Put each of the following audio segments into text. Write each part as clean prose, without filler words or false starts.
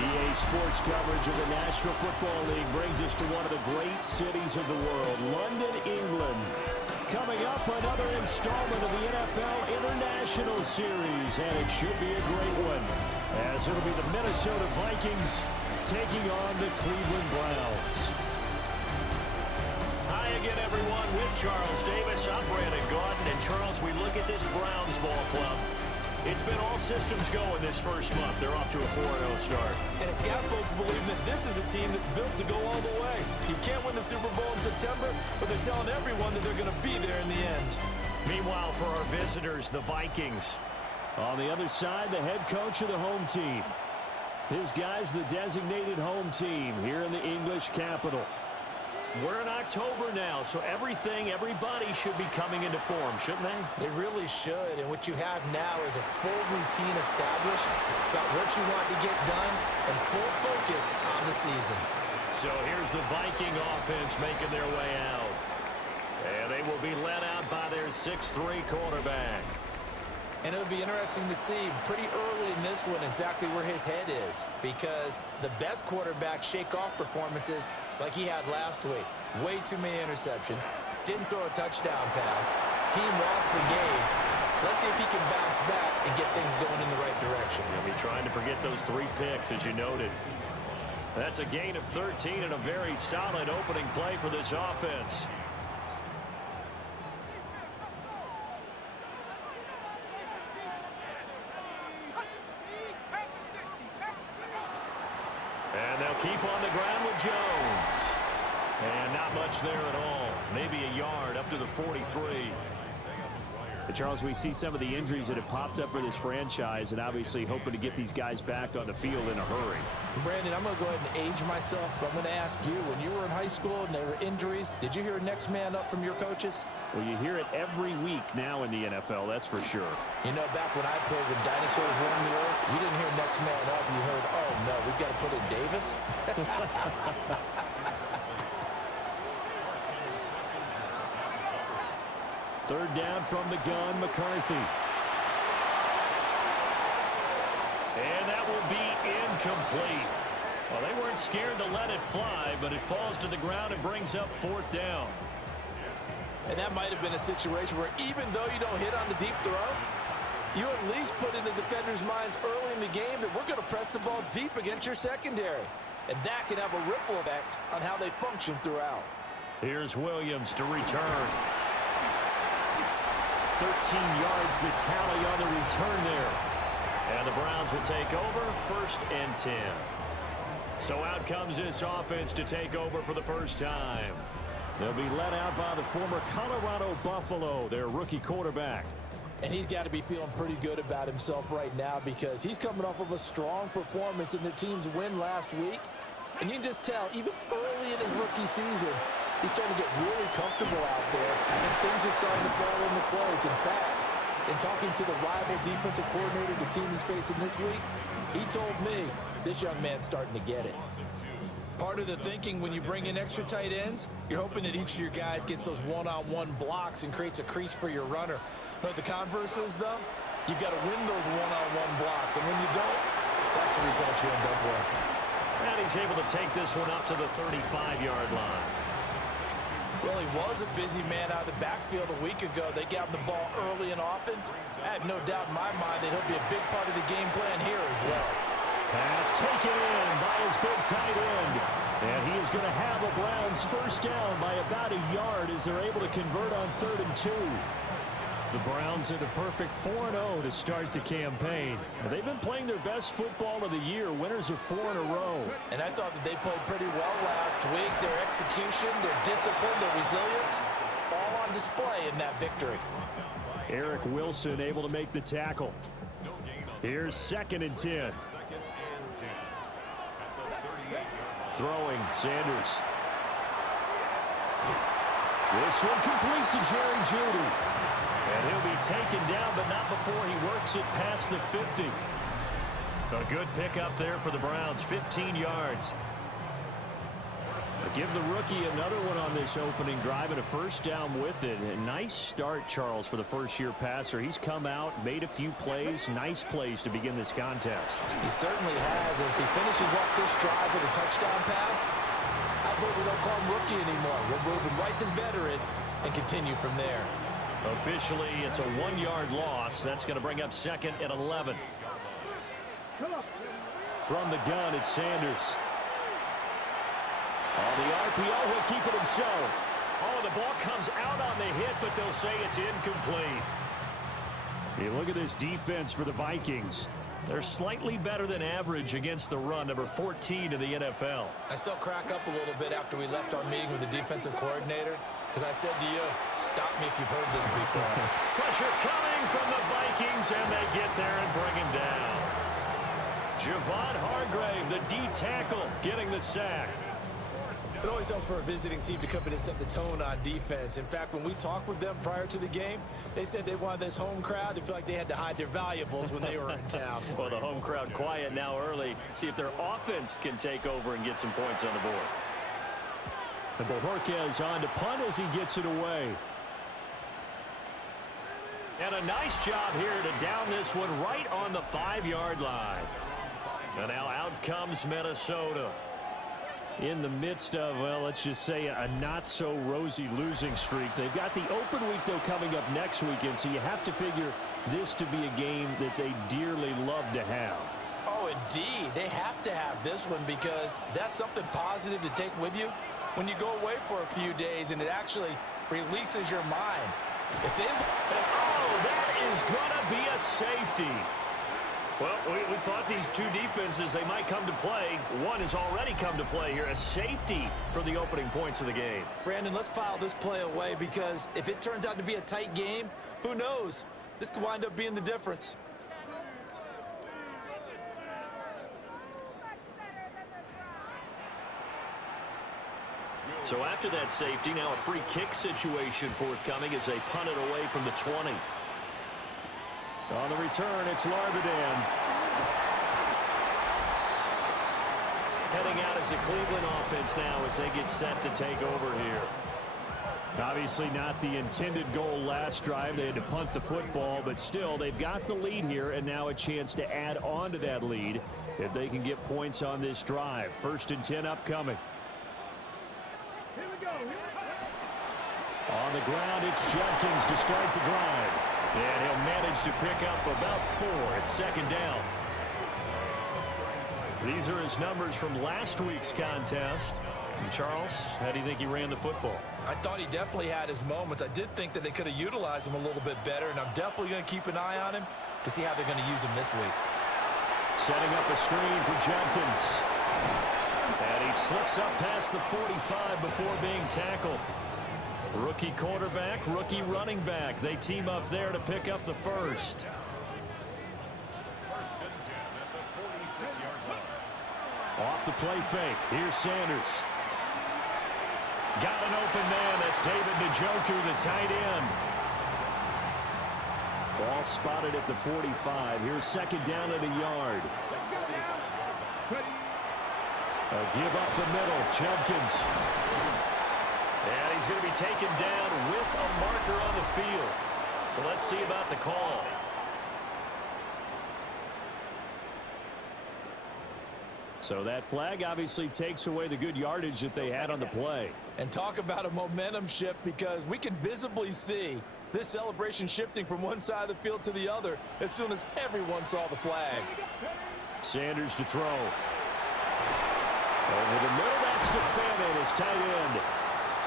EA Sports coverage of the National Football League brings us to one of the great cities of the world, London, England. Coming up, another installment of the NFL International Series, and it should be a great one, as it'll be the Minnesota Vikings taking on the Cleveland Browns. Hi again, everyone, with Charles Davis. I'm Brandon Gaudin, and Charles, we look at this Browns ball club. It's been all systems going this first month. They're off to a 4-0 start. And scout folks believe that this is a team that's built to go all the way. You can't win the Super Bowl in September, but they're telling everyone that they're going to be there in the end. Meanwhile, for our visitors, the Vikings. On the other side, the head coach of the home team. His guys, the designated home team here in the English capital. We're in October now, so everybody should be coming into form, shouldn't they? They really should, and what you have now is a full routine established about what you want to get done and full focus on the season. So here's the Viking offense making their way out. And they will be led out by their 6'3" quarterback. And it'll be interesting to see pretty early in this one exactly where his head is, because the best quarterback shake off performances like he had last week. Way too many interceptions. Didn't throw a touchdown pass. Team lost the game. Let's see if he can bounce back and get things going in the right direction. He'll be trying to forget those 3 picks, as you noted. That's a gain of 13 and a very solid opening play for this offense. And they'll keep on the ground with Jones. And not much there at all. Maybe a yard up to the 43. Charles, we see some of the injuries that have popped up for this franchise, and obviously hoping to get these guys back on the field in a hurry. Brandon, I'm going to go ahead and age myself, but I'm going to ask you, when you were in high school and there were injuries, did you hear next man up from your coaches? Well, you hear it every week now in the NFL, that's for sure. You know, back when I played when dinosaurs roamed the earth, you didn't hear next man up. You heard, oh, no, we've got to put in Davis. Third down from the gun, McCarthy. And that will be incomplete. Well, they weren't scared to let it fly, but it falls to the ground and brings up 4th down. And that might have been a situation where even though you don't hit on the deep throw, you at least put in the defenders' minds early in the game that we're going to press the ball deep against your secondary. And that can have a ripple effect on how they function throughout. Here's Williams to return. 13 yards the tally on the return there. And the Browns will take over 1st and 10. So out comes this offense to take over for the first time. They'll be led out by the former Colorado Buffalo, their rookie quarterback. And he's got to be feeling pretty good about himself right now, because he's coming off of a strong performance in their team's win last week. And you can just tell, even early in his rookie season, he's starting to get really comfortable out there, and things are starting to fall into place. In fact, in talking to the rival defensive coordinator, the team he's facing this week, he told me this young man's starting to get it. Part of the thinking when you bring in extra tight ends, you're hoping that each of your guys gets those one-on-one blocks and creates a crease for your runner. You know what the converse is, though? You've got to win those one-on-one blocks, and when you don't, that's the result you end up with. And he's able to take this one up to the 35-yard line. Well, he was a busy man out of the backfield a week ago. They got him the ball early and often. I have no doubt in my mind that he'll be a big part of the game plan here as well. Pass taken in by his big tight end. And he is going to have the Browns first down by about a yard as they're able to convert on 3rd and 2. The Browns are the perfect 4-0 to start the campaign. They've been playing their best football of the year. Winners of 4 in a row. And I thought that they played pretty well last week. Their execution, their discipline, their resilience, all on display in that victory. Eric Wilson able to make the tackle. Here's 2nd and 10. Throwing, Sanders. This one complete to Jerry Jeudy. And he'll be taken down, but not before he works it past the 50. A good pickup there for the Browns, 15 yards. Give the rookie another one on this opening drive and a first down with it. A nice start, Charles, for the first-year passer. He's come out, made a few plays, nice plays to begin this contest. He certainly has. If he finishes off this drive with a touchdown pass, I vote we don't call him rookie anymore. We'll move him right to veteran and continue from there. Officially, it's a 1-yard loss. That's going to bring up 2nd and 11. From the gun, it's Sanders. On the RPO, he'll keep it himself. Oh, the ball comes out on the hit, but they'll say it's incomplete. You look at this defense for the Vikings. They're slightly better than average against the run, number 14 in the NFL. I still crack up a little bit after we left our meeting with the defensive coordinator, because I said to you, stop me if you've heard this before. Pressure coming from the Vikings, and they get there and bring him down. Javon Hargrave, the D tackle, getting the sack. It always helps for a visiting team to come in and set the tone on defense. In fact, when we talked with them prior to the game, they said they wanted this home crowd to feel like they had to hide their valuables when they were in town. Well, the home crowd quiet now early. See if their offense can take over and get some points on the board. And Bojorquez on to punt as he gets it away. And a nice job here to down this one right on the 5-yard line. And now out comes Minnesota. In the midst of, well, let's just say a not-so-rosy losing streak. They've got the open week, though, coming up next weekend, so you have to figure this to be a game that they dearly love to have. Oh, indeed. They have to have this one because that's something positive to take with you when you go away for a few days, and it actually releases your mind. If they... Oh, that is going to be a safety. Well, we thought these two defenses, they might come to play. One has already come to play here, a safety for the opening points of the game. Brandon, let's file this play away because if it turns out to be a tight game, who knows? This could wind up being the difference. So after that safety, now a free kick situation forthcoming as they punt it away from the 20. On the return, it's Larbadan. Heading out as the Cleveland offense now as they get set to take over here. Obviously not the intended goal last drive. They had to punt the football, but still, they've got the lead here, and now a chance to add on to that lead if they can get points on this drive. 1st and 10 upcoming. On the ground, it's Jenkins to start the drive. And he'll manage to pick up about 4 at 2nd down. These are his numbers from last week's contest. And Charles, how do you think he ran the football? I thought he definitely had his moments. I did think that they could have utilized him a little bit better, and I'm definitely going to keep an eye on him to see how they're going to use him this week. Setting up a screen for Jenkins. And he slips up past the 45 before being tackled. Rookie quarterback, rookie running back. They team up there to pick up the first. Off the play fake. Here's Sanders. Got an open man. That's David Njoku, the tight end. Ball spotted at the 45. Here's 2nd down at a yard. A give up the middle. Jenkins. And he's going to be taken down with a marker on the field. So let's see about the call. So that flag obviously takes away the good yardage that they had on the play. And talk about a momentum shift because we can visibly see this celebration shifting from one side of the field to the other as soon as everyone saw the flag. Sanders to throw. Over the middle, that's Stefanin, his tight end.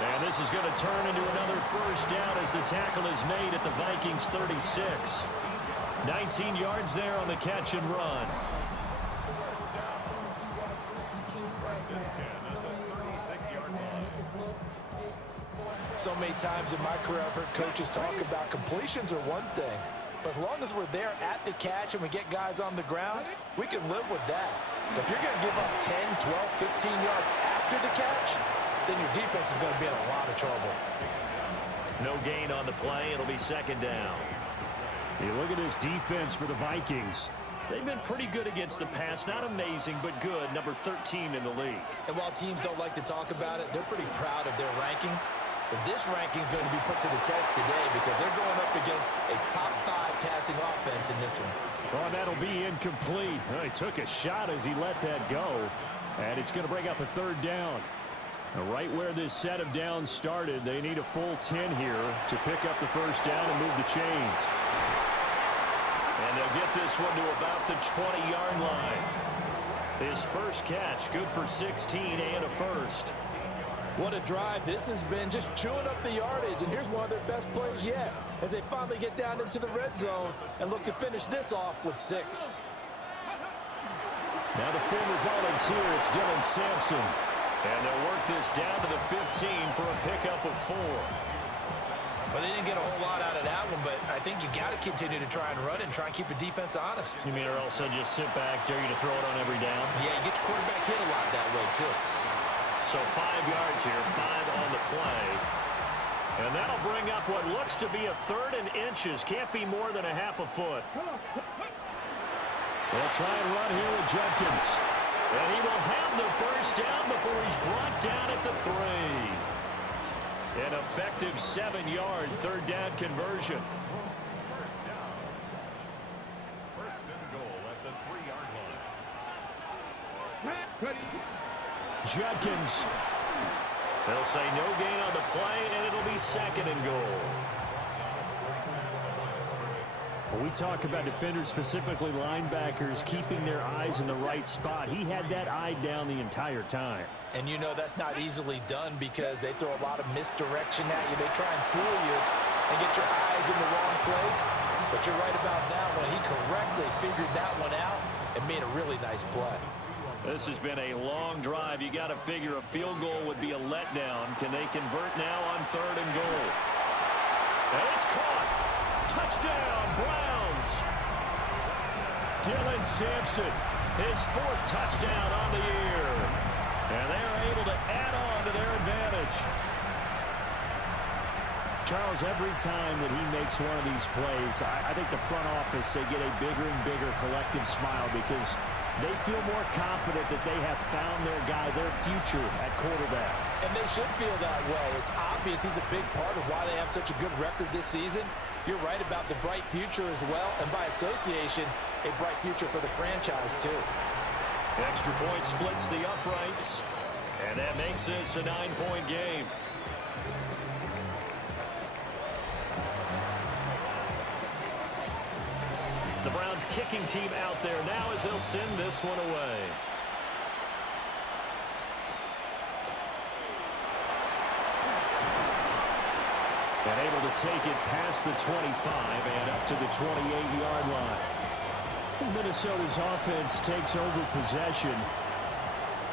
And this is going to turn into another first down as the tackle is made at the Vikings 36. 19 yards there on the catch and run. So many times in my career I've heard coaches talk about completions are one thing, but as long as we're there at the catch and we get guys on the ground, we can live with that. But if you're going to give up 10, 12, 15 yards after the catch, then your defense is going to be in a lot of trouble. No gain on the play. It'll be 2nd down. You look at this defense for the Vikings. They've been pretty good against the pass. Not amazing, but good. Number 13 in the league. And while teams don't like to talk about it, they're pretty proud of their rankings. But this ranking is going to be put to the test today because they're going up against a top 5 passing offense in this one. Oh, that'll be incomplete. He took a shot as he let that go. And it's going to bring up a third down. Right where this set of downs started, they need a full 10 here to pick up the first down and move the chains. And they'll get this one to about the 20-yard line. His first catch, good for 16 and a first. What a drive this has been, just chewing up the yardage. And here's one of their best plays yet as they finally get down into the red zone and look to finish this off with 6. Now the former volunteer, it's Dylan Sampson. And they'll work this down to the 15 for a pickup of 4. Well, they didn't get a whole lot out of that one, but I think you got to continue to try and run it and try and keep the defense honest. You mean or else they'll just sit back, dare you to throw it on every down? Yeah, you get your quarterback hit a lot that way, too. So 5 yards here, 5 on the play. And that'll bring up what looks to be a 3rd and inches. Can't be more than a half a foot. They'll try and run here with Judkins. And he will have the first down before he's brought down at the 3. An effective 7-yard 3rd down conversion. First and goal at the 3-yard line. Judkins. They'll say no gain on the play, and it'll be 2nd and goal. When we talk about defenders, specifically linebackers, keeping their eyes in the right spot, he had that eye down the entire time. And you know that's not easily done because they throw a lot of misdirection at you. They try and fool you and get your eyes in the wrong place. But you're right about that one. He correctly figured that one out and made a really nice play. This has been a long drive. You got to figure a field goal would be a letdown. Can they convert now on 3rd and goal? And it's caught. Touchdown, Browns. Dylan Sampson, his 4th touchdown on the year. And they're able to add on to their advantage. Charles, every time that he makes one of these plays, I think the front office, they get a bigger and bigger collective smile because they feel more confident that they have found their guy, their future at quarterback. And they should feel that way. It's obvious he's a big part of why they have such a good record this season. You're right about the bright future as well, and by association, a bright future for the franchise too. Extra point splits the uprights, and that makes this a 9-point game. The Browns kicking team out there now as they'll send this one away. And able to take it past the 25 and up to the 28-yard line. Minnesota's offense takes over possession.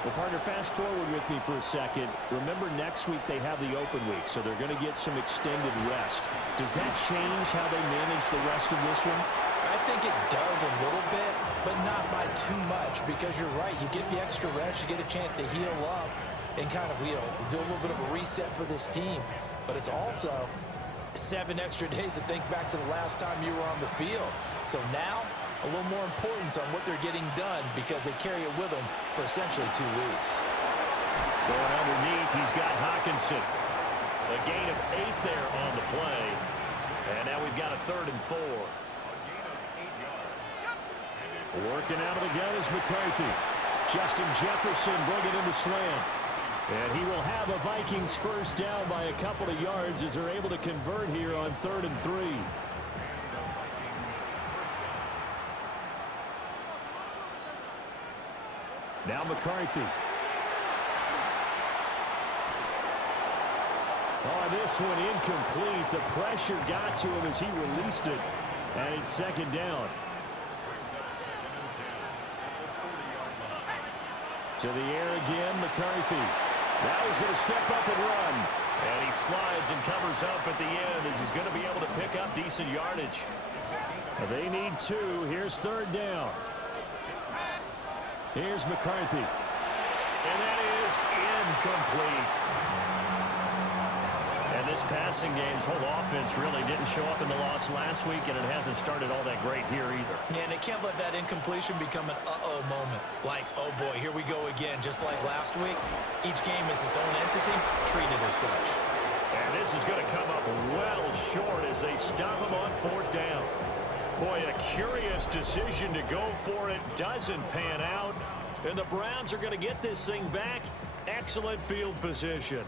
Well, partner, fast forward with me for a second. Remember, next week they have the open week, so they're going to get some extended rest. Does that change how they manage the rest of this one? I think it does a little bit, but not by too much, because you're right. You get the extra rest, you get a chance to heal up and kind of, do a little bit of a reset for this team. But it's also 7 extra days to think back to the last time you were on the field. So now, a little more importance on what they're getting done because they carry it with them for essentially 2 weeks. Going underneath, he's got Hawkinson. A gain of 8 there on the play. And now we've got a 3rd and 4. Working out of the gun is McCarthy. Justin Jefferson bringing in the slam. And he will have a Vikings first down by a couple of yards as they're able to convert here on 3rd and 3. Now McCarthy. Oh, this one incomplete. The pressure got to him as he released it. And it's 2nd down. To the air again, McCarthy. Now he's going to step up and run. And he slides and covers up at the end as he's going to be able to pick up decent yardage. They need 2. Here's 3rd down. Here's McCarthy. And that is incomplete. And this this passing game's whole offense really didn't show up in the loss last week, and it hasn't started all that great here either. Yeah, and they can't let that incompletion become an uh-oh moment. Like, oh boy, here we go again, just like last week. Each game is its own entity, treated as such. And this is going to come up well short as they stop him on 4th down. Boy, a curious decision to go for it doesn't pan out. And the Browns are going to get this thing back. Excellent field position.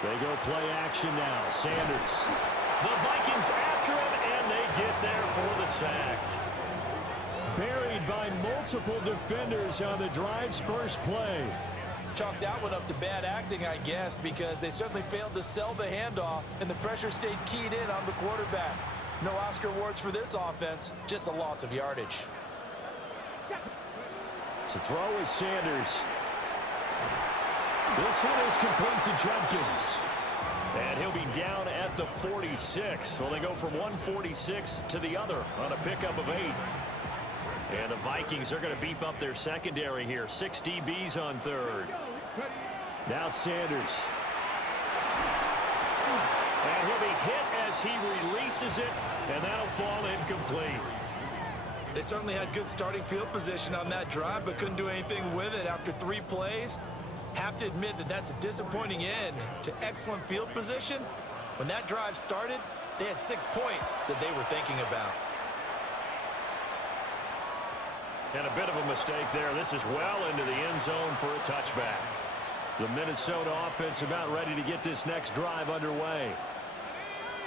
They go play action now. Sanders. The Vikings after him, and they get there for the sack. Buried by multiple defenders on the drive's first play. Chalk that one up to bad acting, I guess, because they certainly failed to sell the handoff, and the pressure stayed keyed in on the quarterback. No Oscar awards for this offense, just a loss of yardage. To throw is Sanders. This one is complete to Jenkins. And he'll be down at the 46. Well, they go from 146 to the other on a pickup of 8. And the Vikings are going to beef up their secondary here. 6 DBs on 3rd. Now Sanders. And he'll be hit as he releases it, and that'll fall incomplete. They certainly had good starting field position on that drive, but couldn't do anything with it after 3 plays. Have to admit that that's a disappointing end to excellent field position. When that drive started, they had 6 points that they were thinking about. And a bit of a mistake there. This is well into the end zone for a touchback. The Minnesota offense about ready to get this next drive underway.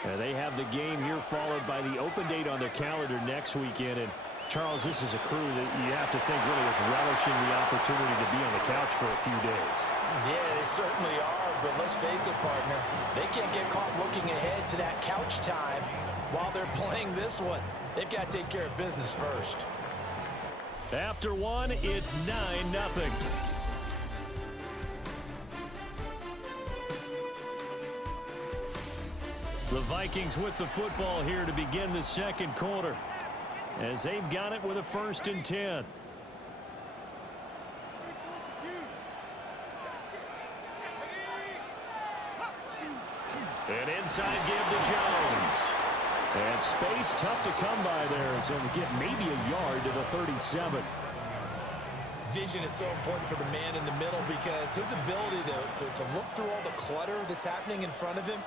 And they have the game here followed by the open date on their calendar next weekend. And Charles, this is a crew that you have to think really is relishing the opportunity to be on the couch for a few days. Yeah, they certainly are, but let's face it, partner. They can't get caught looking ahead to that couch time while they're playing this one. They've got to take care of business first. After one, it's 9-0. The Vikings with the football here to begin the second quarter, as they've got it with a 1st and 10. An inside give to Jones. And space tough to come by there as he'll get maybe a yard to the 37. Vision is so important for the man in the middle because his ability to look through all the clutter that's happening in front of him,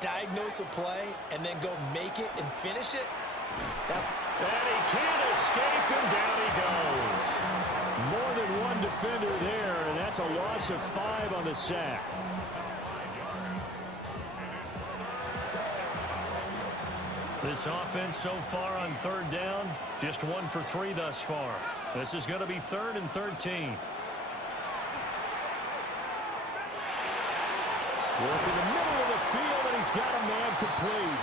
diagnose a play, and then go make it and finish it. And he can't escape, and down he goes. More than one defender there, and that's a loss of 5 on the sack. This offense so far on 3rd down, just 1 for 3 thus far. This is going to be 3rd and 13. Work in the middle of the field, and he's got a man complete.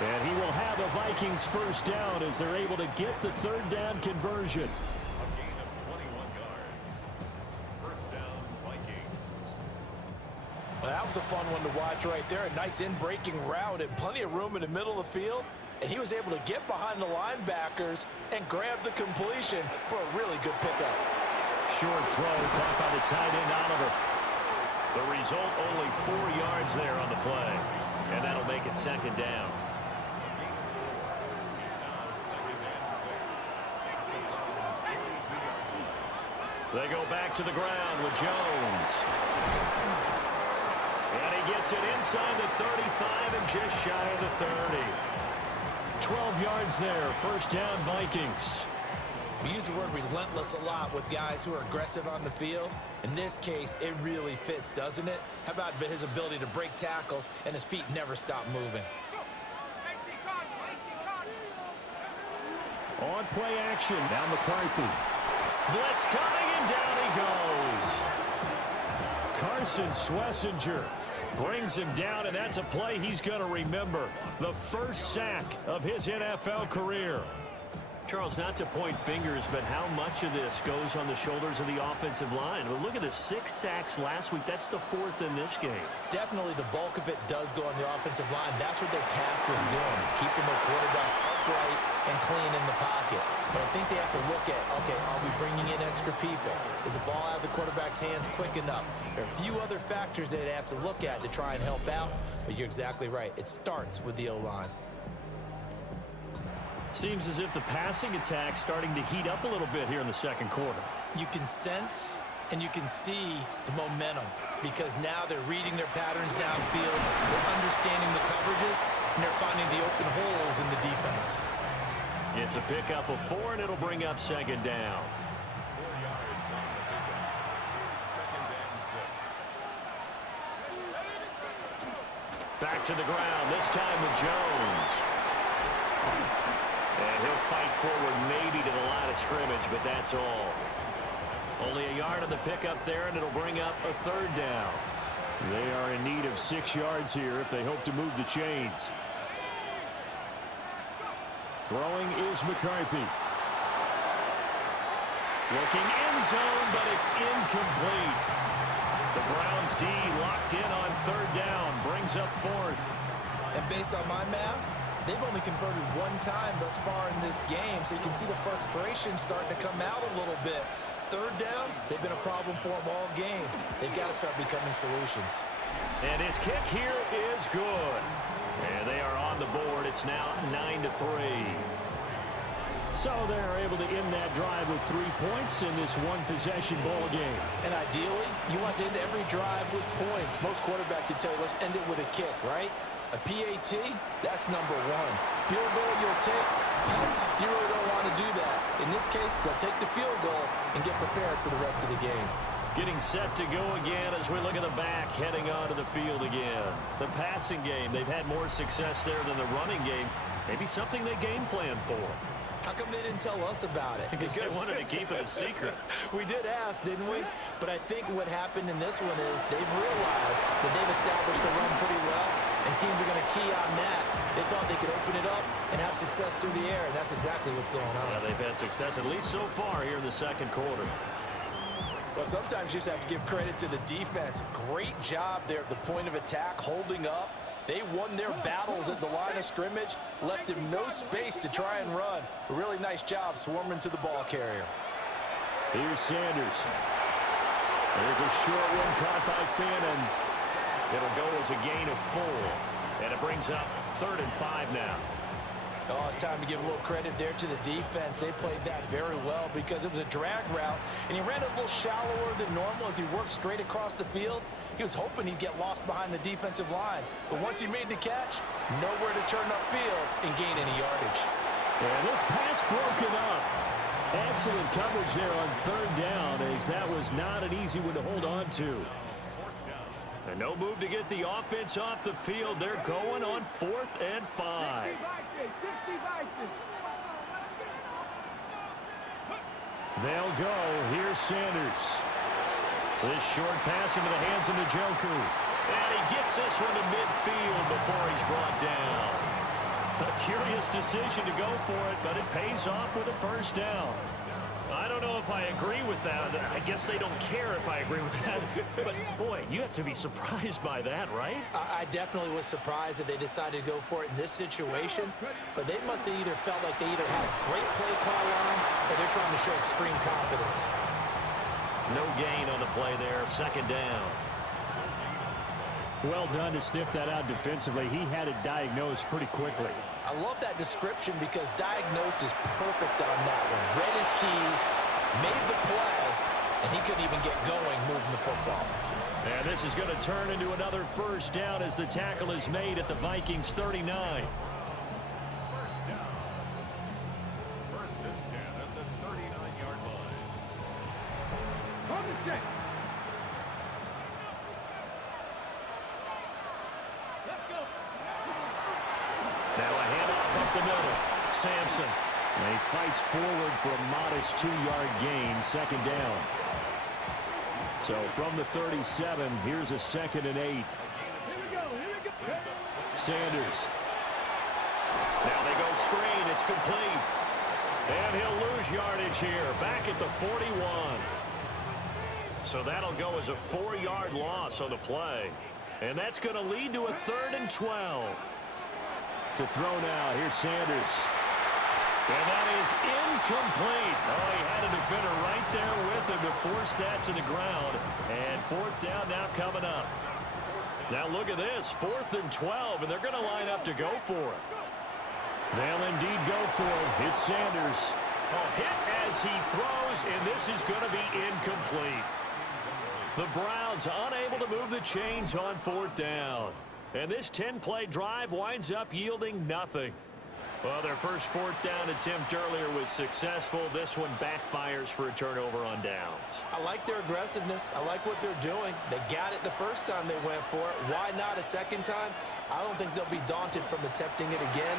And he will have the Vikings 1st down as they're able to get the 3rd down conversion. A gain of 21 yards. 1st down, Vikings. Well, that was a fun one to watch right there. A nice in-breaking route and plenty of room in the middle of the field. And he was able to get behind the linebackers and grab the completion for a really good pickup. Short throw caught by the tight end Oliver. The result, only 4 yards there on the play. And that'll make it 2nd down. They go back to the ground with Jones. And he gets it inside the 35 and just shy of the 30. 12 yards there. 1st down, Vikings. We use the word relentless a lot with guys who are aggressive on the field. In this case, it really fits, doesn't it? How about his ability to break tackles and his feet never stop moving? On play action. Now McCarthy. Blitz coming, and down he goes. Carson Schlesinger Brings him down, and that's a play he's going to remember. The first sack of his NFL career. Charles, not to point fingers, but how much of this goes on the shoulders of the offensive line? Well, look at the 6 sacks last week. That's the 4th in this game. Definitely the bulk of it does go on the offensive line. That's what they're tasked with doing, keeping their quarterback upright and clean in the pocket. But I think they have to look at, okay, are we bringing in extra people? Is the ball out of the quarterback's hands quick enough? There are a few other factors that they have to look at to try and help out, but you're exactly right. It starts with the O-line. Seems as if the passing attack's starting to heat up a little bit here in the second quarter. You can sense and you can see the momentum because now they're reading their patterns downfield, they're understanding the coverages, and they're finding the open holes in the defense. It's a pickup of 4, and it'll bring up second down. 4 yards on the pickup. Second and 6. Back to the ground, this time with Jones. And he'll fight forward maybe to the line of scrimmage, but that's all. Only a yard on the pickup there, and it'll bring up a 3rd down. They are in need of 6 yards here if they hope to move the chains. Throwing is McCarthy. Looking end zone, but it's incomplete. The Browns D locked in on 3rd down, brings up 4th. And based on my math, they've only converted 1 time thus far in this game, so you can see the frustration starting to come out a little bit. 3rd downs, they've been a problem for them all game. They've got to start becoming solutions. And his kick here is good. And they are on the board. It's now 9-3. So they're able to end that drive with 3 points in this one-possession ball game. And ideally, you want to end every drive with points. Most quarterbacks would tell you, let's end it with a kick, right? A PAT, that's number 1. Field goal, you'll take. Punts, you really don't want to do that. In this case, they'll take the field goal and get prepared for the rest of the game. Getting set to go again as we look at the back, heading onto the field again. The passing game, they've had more success there than the running game. Maybe something they game plan for. How come they didn't tell us about it? Because they wanted to keep it a secret. We did ask, didn't we? But I think what happened in this one is they've realized that they've established the run pretty well, and teams are going to key on that. They thought they could open it up and have success through the air, and that's exactly what's going on. Yeah, they've had success, at least so far, here in the second quarter. Well, sometimes you just have to give credit to the defense. Great job there at the point of attack, holding up. They won their battles at the line of scrimmage, left him no space to try and run. A really nice job swarming to the ball carrier. Here's Sanders. There's a short one caught by Fannin. It'll go as a gain of 4. And it brings up 3rd and 5 now. Oh, it's time to give a little credit there to the defense. They played that very well because it was a drag route, and he ran a little shallower than normal as he worked straight across the field. He was hoping he'd get lost behind the defensive line, but once he made the catch, nowhere to turn upfield and gain any yardage. And this pass broken up. Excellent coverage there on 3rd down, as that was not an easy one to hold on to. And no move to get the offense off the field. They're going on 4th and 5. They'll go. Here's Sanders. This short pass into the hands of Njoku. And he gets this one to midfield before he's brought down. A curious decision to go for it, but it pays off with a 1st down. I don't know if I agree with that. I guess they don't care if I agree with that. But, boy, you have to be surprised by that, right? I definitely was surprised that they decided to go for it in this situation. But they must have either felt like they either had a great play call on or they're trying to show extreme confidence. No gain on the play there. 2nd down. Well done to sniff that out defensively. He had it diagnosed pretty quickly. I love that description because diagnosed is perfect on that one. Read his keys, made the play, and he couldn't even get going moving the football. And this is going to turn into another 1st down as the tackle is made at the Vikings 39. 1st down. 1st and 10 at the 39-yard line. Now a handoff up the middle. Sampson. And he fights forward for a modest 2-yard gain, 2nd down. So from the 37, here's a 2nd and 8. Sanders. Now they go screen. It's complete. And lose yardage here. Back at the 41. So that'll go as a 4-yard loss on the play. And that's going to lead to a 3rd and 12. To throw now. Here's Sanders. And that is incomplete. Oh, he had a defender right there with him to force that to the ground. And 4th down now coming up. Now look at this. 4th and 12, and they're going to line up to go for it. They'll indeed go for it. It's Sanders. A hit as he throws, and this is going to be incomplete. The Browns unable to move the chains on 4th down. And this 10-play drive winds up yielding nothing. Well, their first 4th down attempt earlier was successful. This one backfires for a turnover on downs. I like their aggressiveness. I like what they're doing. They got it the first time they went for it. Why not a second time? I don't think they'll be daunted from attempting it again.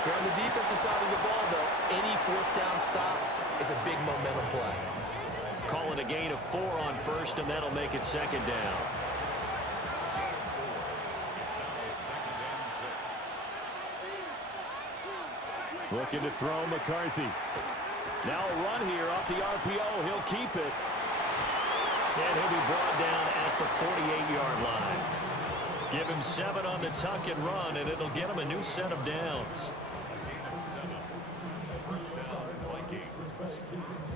If you're on the defensive side of the ball, though, any 4th down stop is a big momentum play. Call it a gain of 4 on 1st, and that'll make it 2nd down. Looking to throw McCarthy. Now a run here off the RPO. He'll keep it. And he'll be brought down at the 48-yard line. Give him 7 on the tuck and run, and it'll get him a new set of downs.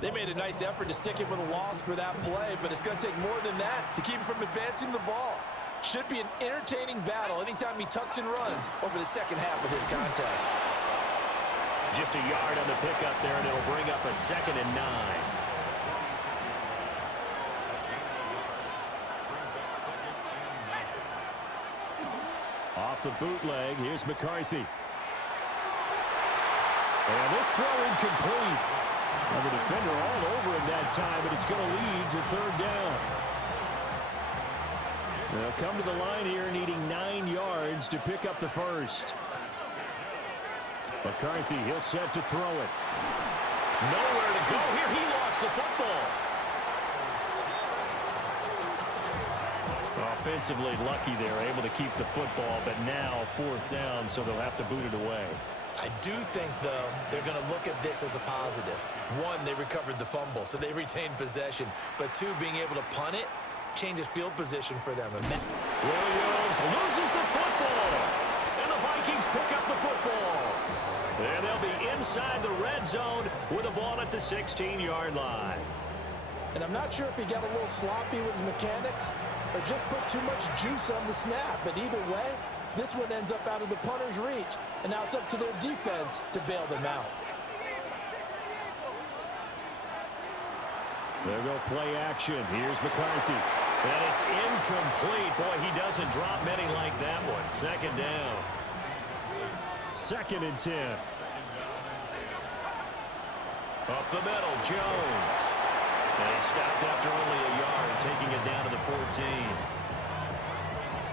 They made a nice effort to stick him with a loss for that play, but it's going to take more than that to keep him from advancing the ball. Should be an entertaining battle anytime he tucks and runs over the second half of this contest. Just a yard on the pickup there, and it'll bring up a 2nd and 9. Off the bootleg, here's McCarthy. And this throw incomplete. Well, the defender all over him that time, but it's going to lead to 3rd down. They'll come to the line here needing 9 yards to pick up the first. McCarthy, he'll set to throw it. Nowhere to go here. He lost the football. Offensively lucky they're able to keep the football, but now 4th down, so they'll have to boot it away. I do think, though, they're going to look at this as a positive. 1, they recovered the fumble, so they retained possession. But 2, being able to punt it changes field position for them. Williams loses the football, and the Vikings pick up the football. And they'll be inside the red zone with the ball at the 16-yard line. And I'm not sure if he got a little sloppy with his mechanics or just put too much juice on the snap. But either way, this one ends up out of the punter's reach. And now it's up to their defense to bail them out. There go play action. Here's McCarthy. And it's incomplete. Boy, he doesn't drop many like that one. 2nd down. 2nd and 10. Up the middle, Jones. And he stopped after only a yard, taking it down to the 14.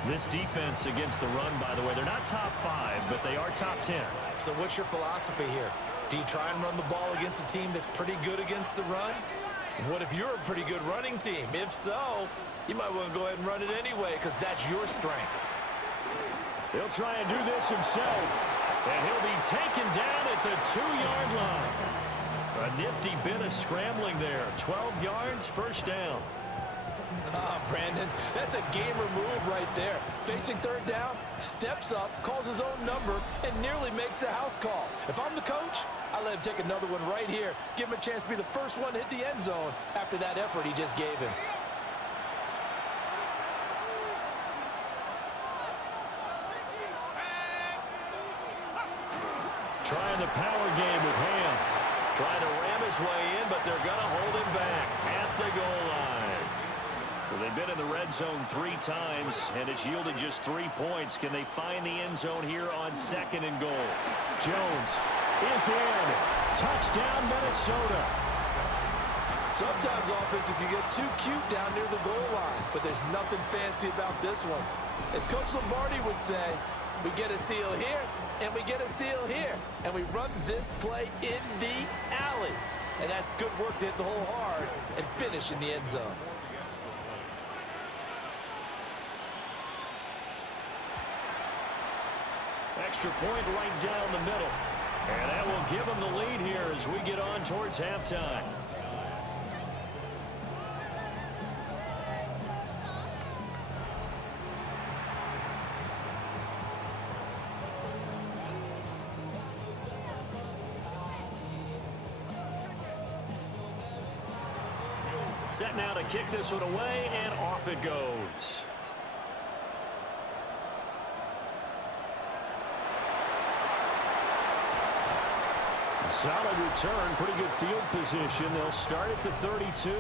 This defense against the run, by the way, they're not top 5, but they are top 10. So what's your philosophy here? Do you try and run the ball against a team that's pretty good against the run? What if you're a pretty good running team? If so, you might want to go ahead and run it anyway because that's your strength. He'll try and do this himself. And he'll be taken down at the 2-yard line. A nifty bit of scrambling there. 12 yards, 1st down. Brandon, that's a gamer move right there. Facing 3rd down, steps up, calls his own number, and nearly makes the house call. If I'm the coach, I let him take another one right here. Give him a chance to be the first one to hit the end zone after that effort he just gave him. Trying the power game with Ham. Trying to ram his way in, but they're going to hold him back at the goal line. So they've been in the red zone 3 times, and it's yielded just 3 points. Can they find the end zone here on 2nd and goal? Jones is in. Touchdown, Minnesota. Sometimes offenses can get too cute down near the goal line, but there's nothing fancy about this one. As Coach Lombardi would say, we get a seal here, and we get a seal here, and we run this play in the alley. And that's good work to hit the hole hard and finish in the end zone. Extra point right down the middle. And that will give them the lead here as we get on towards halftime. Set now to kick this one away, and off it goes. A solid return, pretty good field position. They'll start at the 32.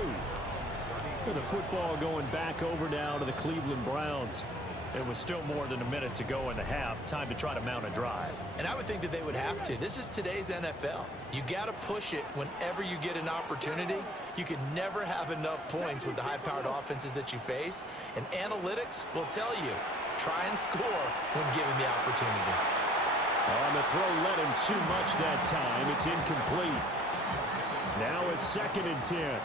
With the football going back over now to the Cleveland Browns. It was still more than a minute to go in the half. Time to try to mount a drive. And I would think that they would have to. This is today's NFL. You got to push it whenever you get an opportunity. You can never have enough points with the high-powered offenses that you face. And analytics will tell you, try and score when given the opportunity. On the throw, led him too much that time. It's incomplete. Now a 2nd and 10.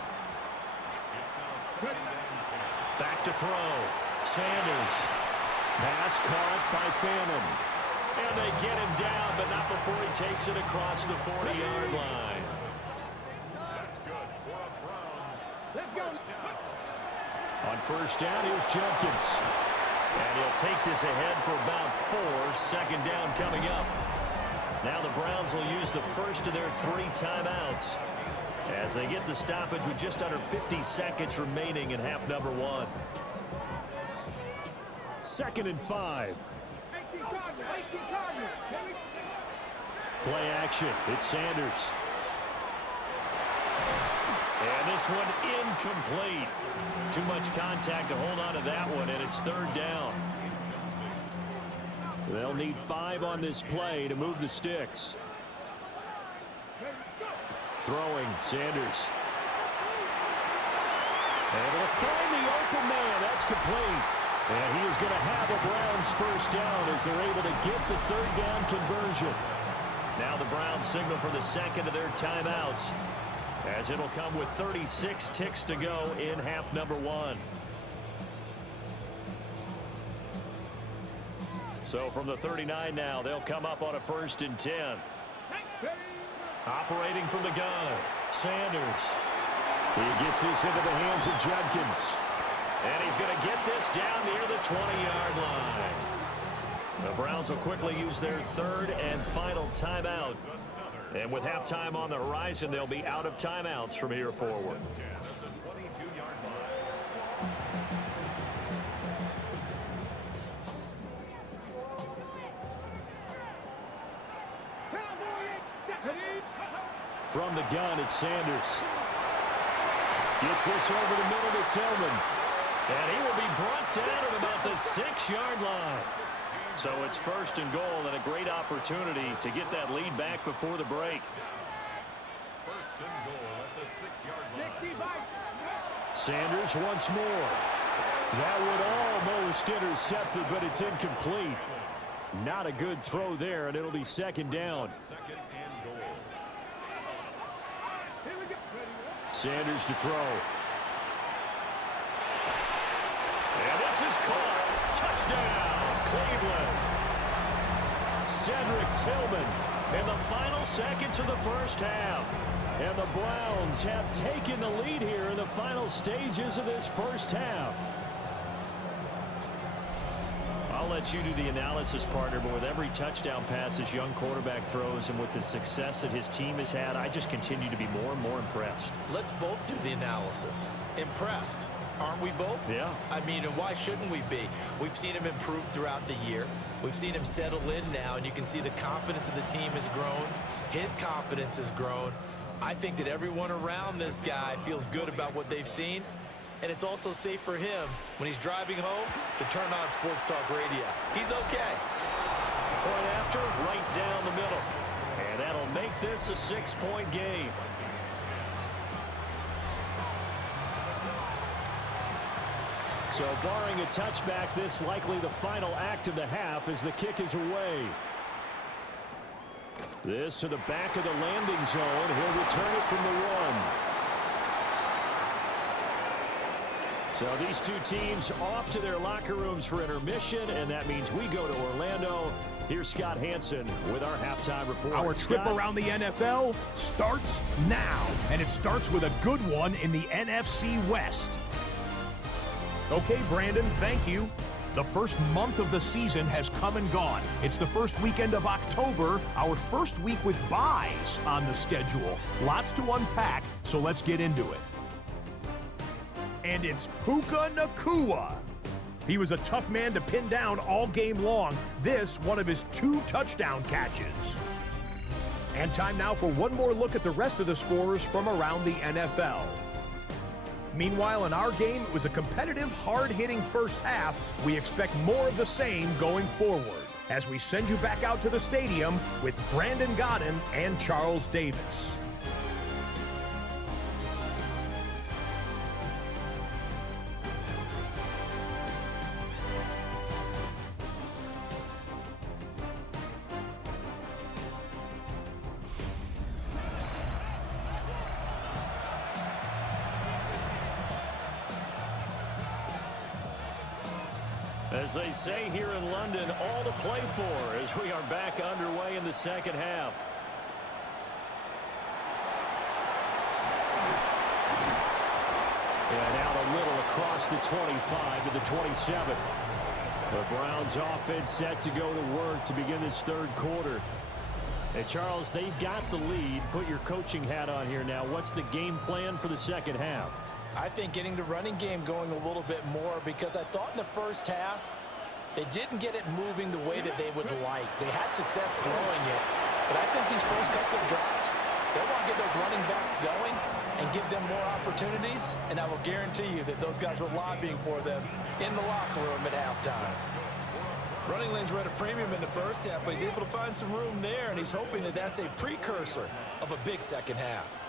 Back to throw. Sanders. Pass caught by Fannin. And they get him down, but not before he takes it across the 40-yard line. That's good for the Browns. First down. On first down, here's Jenkins. And he'll take this ahead for about 4. 2nd down coming up. Now the Browns will use the first of their 3 timeouts as they get the stoppage with just under 50 seconds remaining in half number 1. 2nd and 5. Play action. It's Sanders. And this one incomplete. Too much contact to hold on to that one, and it's 3rd down. They'll need 5 on this play to move the sticks. Throwing, Sanders. Able to find the open man. That's complete. And he is going to have a Browns first down as they're able to get the 3rd down conversion. Now the Browns signal for the 2nd of their timeouts, as it'll come with 36 ticks to go in half number 1. So from the 39 now, they'll come up on a 1st and 10. Operating from the gun, Sanders. He gets this into the hands of Jenkins. And he's going to get this down near the 20-yard line. The Browns will quickly use their 3rd and final timeout. And with halftime on the horizon, they'll be out of timeouts from here forward. From the gun, it's Sanders. Gets this over the middle to Tillman. And he will be brought down at about the 6-yard line. So it's 1st and goal, and a great opportunity to get that lead back before the break. 1st and goal at the 6-yard line. Sanders once more. That would almost intercepted, but it's incomplete. Not a good throw there, and it'll be 2nd down. 2nd and goal. Sanders to throw. And this is caught. Touchdown, Cleveland. Cedric Tillman In the final seconds of the first half. and the Browns have taken the lead here in the final stages of this first half. I'll let you do the analysis, partner, but with every touchdown pass this young quarterback throws and with the success that his team has had, I just continue to be more and more impressed. Let's both do the analysis. Impressed. Aren't we both? Yeah. I mean, and why shouldn't we be? We've seen him improve throughout the year. We've seen him settle in now, and you can see the confidence of the team has grown. His confidence has grown. I think that everyone around this guy feels good about what they've seen. And it's also safe for him when he's driving home to turn on Sports Talk Radio. He's okay. Point after, right down the middle. And that'll make this a 6-point game. So barring a touchback, this likely the final act of the half as the kick is away. This to the back of the landing zone. He'll return it from the 1. So these two teams off to their locker rooms for intermission, and that means we go to Orlando Here's Scott Hansen with our halftime report. Our trip Scott? around the NFL starts now, and it starts with a good one in the NFC West. Okay, Brandon, thank you. The first month of the season has come and gone. It's the first weekend of October, our first week with byes on the schedule. Lots to unpack, so let's get into it. And it's Puka Nacua. He was a tough man to pin down all game long. This, one of his 2 touchdown catches. And time now for one more look at the rest of the scores from around the NFL. Meanwhile, in our game, it was a competitive, hard-hitting first half. We expect more of the same going forward as we send you back out to the stadium with Brandon Godden and Charles Davis. As they say here in London, all to play for as we are back underway in the second half. And out a little across the 25 to the 27. The Browns offense set to go to work to begin this third quarter. Hey, Charles, they've got the lead. Put your coaching hat on here now. What's the game plan for the second half? I think getting the running game going a little bit more, because I thought in the first half they didn't get it moving the way that they would like. They had success throwing it, but I think these first couple of drives, they want to get those running backs going and give them more opportunities, and I will guarantee you that those guys were lobbying for them in the locker room at halftime. Running lanes were at a premium in the first half, but he's able to find some room there, and he's hoping that that's a precursor of a big second half.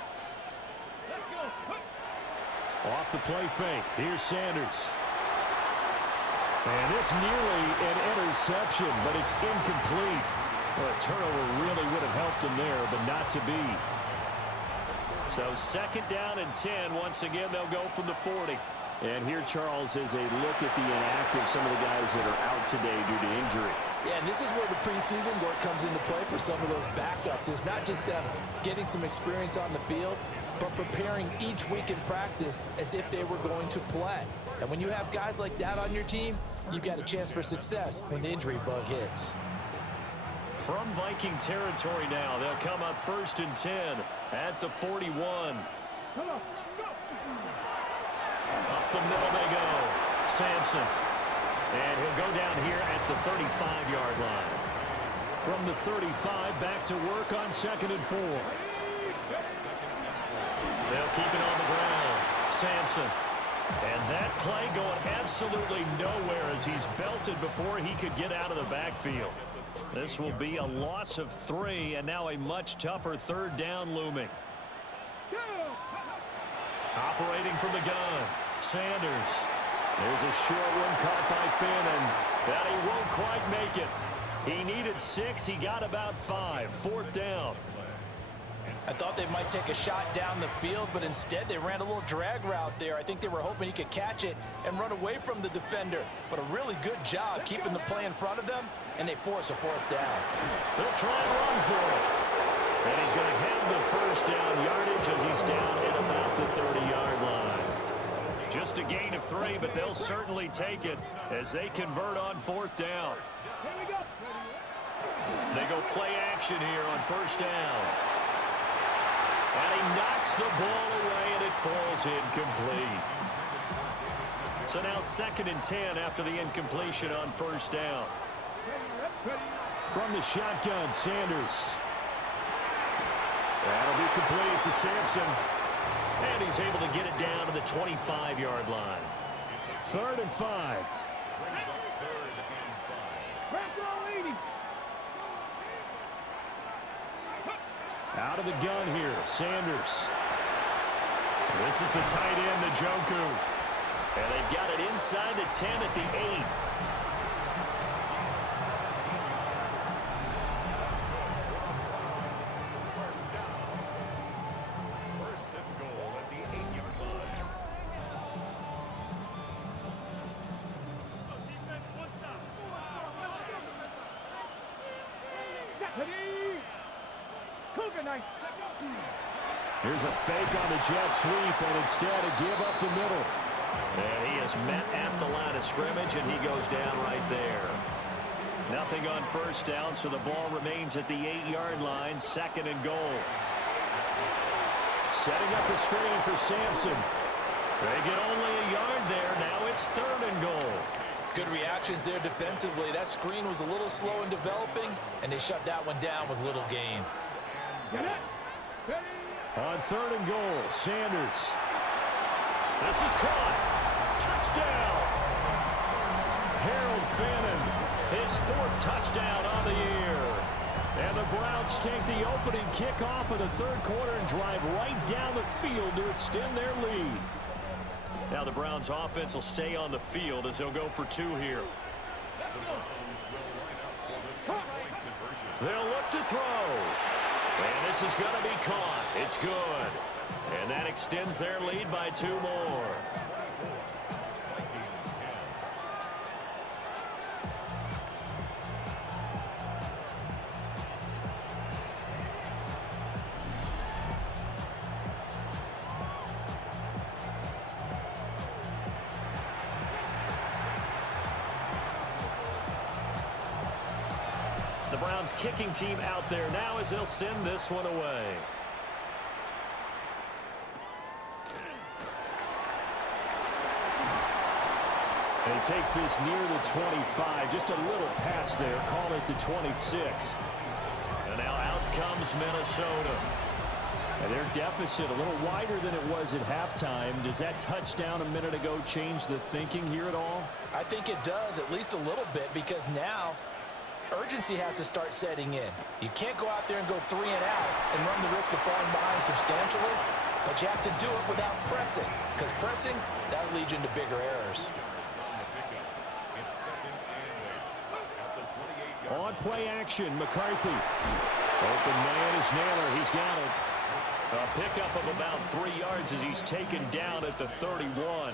Off the play fake. Here's Sanders. And this nearly an interception, but it's incomplete. Well, a turnover really would have helped him there, but not to be. So second down and 10. Once again, they'll go from the 40. And here, Charles, is a look at the inactive, some of the guys that are out today due to injury. Yeah, and this is where the preseason work comes into play for some of those backups. It's not just them getting some experience on the field, but preparing each week in practice as if they were going to play. And when you have guys like that on your team, you've got a chance for success when the injury bug hits. From Viking territory now, they'll come up first and 10 at the 41. Up the middle they go. Sampson. And he'll go down here at the 35-yard line. From the 35, back to work on 2nd and 4. They'll keep it on the ground. Sampson. And that play going absolutely nowhere as he's belted before he could get out of the backfield. This will be a loss of 3, and now a much tougher third down looming. Operating from the gun, Sanders. There's a short one caught by Finn, and that he won't quite make it. He needed 6. He got about 5. 4th down. I thought they might take a shot down the field, but instead they ran a little drag route there. I think they were hoping he could catch it and run away from the defender. But a really good job keeping the play in front of them, and they force a 4th down. They'll try and run for it. And he's going to have the first down yardage as he's down at about the 30-yard line. Just a gain of 3, but they'll certainly take it as they convert on 4th down. They go play action here on 1st down. And he knocks the ball away, and it falls incomplete. So now 2nd and 10 after the incompletion on 1st down. From the shotgun, Sanders. That'll be complete to Sampson. And he's able to get it down to the 25-yard line. 3rd and 5. Out of the gun here, Sanders. This is the tight end, Njoku. And they've got it inside the 10 at the 8. First and goal at the 8-yard line. Here's a fake on the jet sweep, and instead a give up the middle. And he is met at the line of scrimmage, and he goes down right there. Nothing on first down, so the ball remains at the 8-yard line, 2nd and goal. Setting up the screen for Sampson. They get only a yard there. Now it's 3rd and goal. Good reactions there defensively. That screen was a little slow in developing, and they shut that one down with little gain. On 3rd and goal, Sanders. This is caught. Touchdown. Harold Fannin, His 4th touchdown on the year. and the Browns take the opening kickoff of the 3rd quarter and drive right down the field to extend their lead. Now the Browns offense will stay on the field as they'll go for 2 here. They'll look to throw. And this is going to be caught. It's good. And that extends their lead by 2 more. The Browns kicking team out there now as they'll send this one away. And he takes this near the 25, just a little pass there, call it the 26. And now out comes Minnesota. And their deficit a little wider than it was at halftime. Does that touchdown a minute ago change the thinking here at all? I think it does, at least a little bit, because now urgency has to start setting in. You can't go out there and go 3 and out and run the risk of falling behind substantially, but you have to do it without pressing, because pressing, that'll lead you into bigger errors. On play action, McCarthy. Open man is Naylor. He's got it. A pickup of about 3 yards as he's taken down at the 31.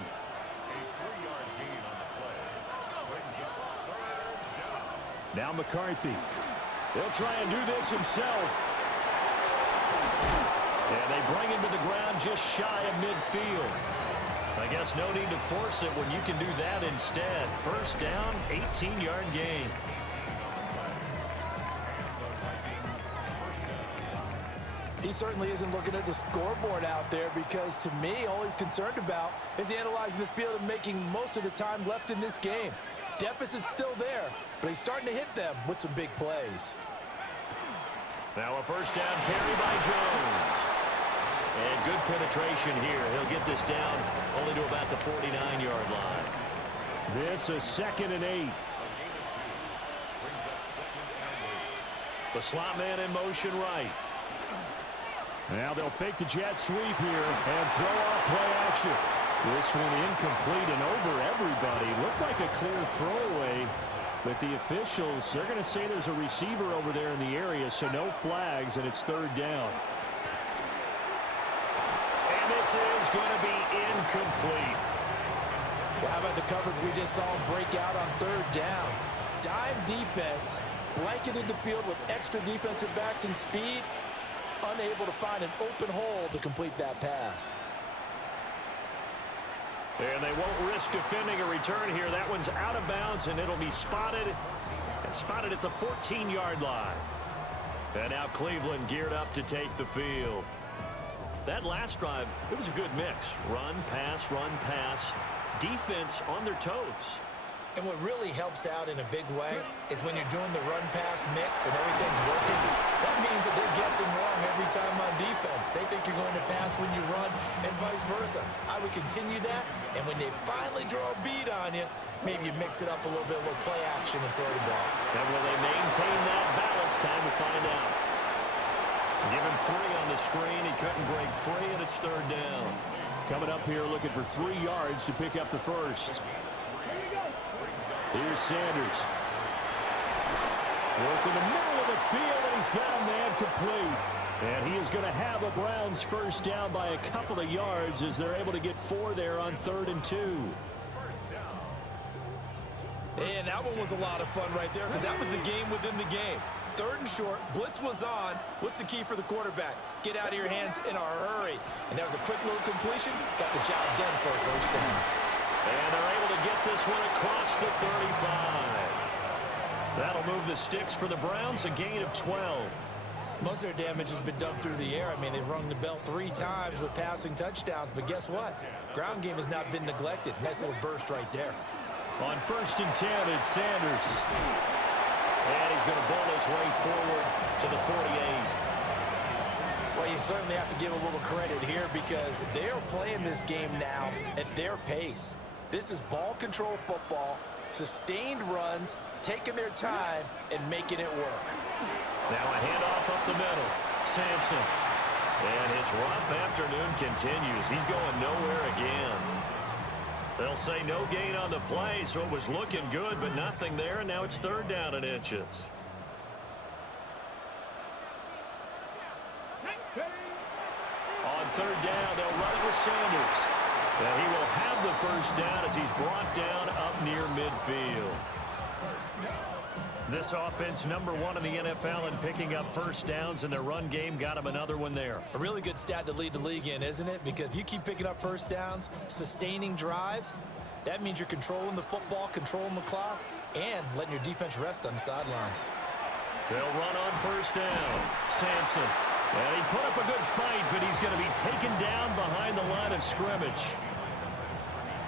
Now McCarthy. He'll try and do this himself. And they bring him to the ground just shy of midfield. I guess no need to force it when you can do that instead. First down, 18-yard gain. He certainly isn't looking at the scoreboard out there, because to me, all he's concerned about is analyzing the field and making most of the time left in this game. Deficit's still there, but he's starting to hit them with some big plays. Now a first down carry by Jones. And good penetration here. He'll get this down only to about the 49-yard line. This is 2nd and 8. The slot man in motion right. Now they'll fake the jet sweep here and throw off play action. This one incomplete and over everybody. Looked like a clear throwaway, but the officials, they're going to say there's a receiver over there in the area, so no flags, and it's 3rd down. And this is going to be incomplete. Well, how about the coverage we just saw him break out on 3rd down? Dime defense, blanketed the field with extra defensive backs and speed, unable to find an open hole to complete that pass. And they won't risk defending a return here. That one's out of bounds, and it'll be spotted at the 14-yard line. And now Cleveland geared up to take the field. That last drive, it was a good mix. Run, pass, defense on their toes. And what really helps out in a big way is when you're doing the run-pass mix and everything's working, that means that they're guessing wrong every time on defense. They think you're going to pass when you run and vice versa. I would continue that, and when they finally draw a bead on you, maybe you mix it up a little bit with play action and throw the ball. And will they maintain that balance? Time to find out. Give him 3 on the screen. He couldn't break free, and it's 3rd down. Coming up here looking for 3 yards to pick up the first. Here's Sanders. Working the middle of the field, and he's got a man complete. And he is going to have a Browns first down by a couple of yards as they're able to get 4 there on 3rd and 2. And that one was a lot of fun right there, because that was the game within the game. 3rd and short. Blitz was on. What's the key for the quarterback? Get out of your hands in a hurry. And that was a quick little completion. Got the job done for a first down. And they're able to get this one across the 35. That'll move the sticks for the Browns, a gain of 12. Most of their damage has been done through the air. I mean, they've rung the bell 3 times with passing touchdowns, but guess what? Ground game has not been neglected. Nice little burst right there. On 1st and 10, it's Sanders. And he's going to bowl his way forward to the 48. Well, you certainly have to give a little credit here because they're playing this game now at their pace. This is ball control football, sustained runs, taking their time, and making it work. Now a handoff up the middle. Sampson. And his rough afternoon continues. He's going nowhere again. They'll say no gain on the play, so it was looking good, but nothing there, and now it's 3rd down and inches. On 3rd down, they'll run it with Sanders. And he will have the first down as he's brought down up near midfield. This offense, #1 in the NFL in picking up first downs, and their run game got him another one there. A really good stat to lead the league in, isn't it? Because if you keep picking up first downs, sustaining drives, that means you're controlling the football, controlling the clock, and letting your defense rest on the sidelines. They'll run on 1st down. Sampson. And he put up a good fight, but he's going to be taken down behind the line of scrimmage.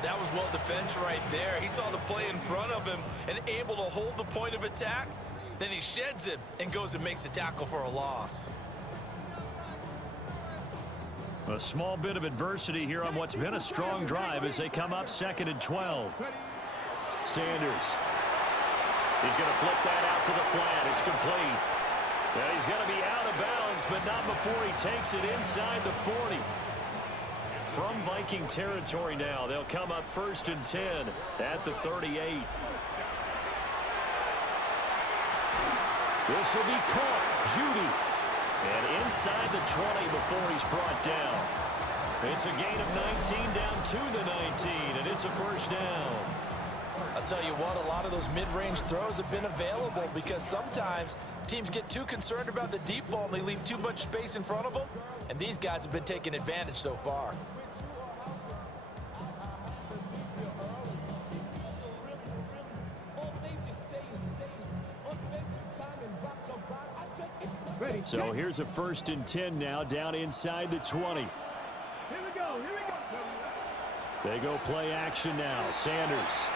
That was well defended right there. He saw the play in front of him and able to hold the point of attack. Then he sheds him and goes and makes a tackle for a loss. A small bit of adversity here on what's been a strong drive as they come up 2nd and 12. Sanders. He's going to flip that out to the flat. It's complete. Now he's going to be out of bounds, but not before he takes it inside the 40. From Viking territory now, they'll come up 1st and 10 at the 38. This will be caught. Judy. And inside the 20 before he's brought down. It's a gain of 19 down to the 19, and it's a first down. I'll tell you what, a lot of those mid-range throws have been available because sometimes teams get too concerned about the deep ball and they leave too much space in front of them, and these guys have been taking advantage so far. So here's a 1st and 10 now down inside the 20. Here we go. They go play action now. Sanders.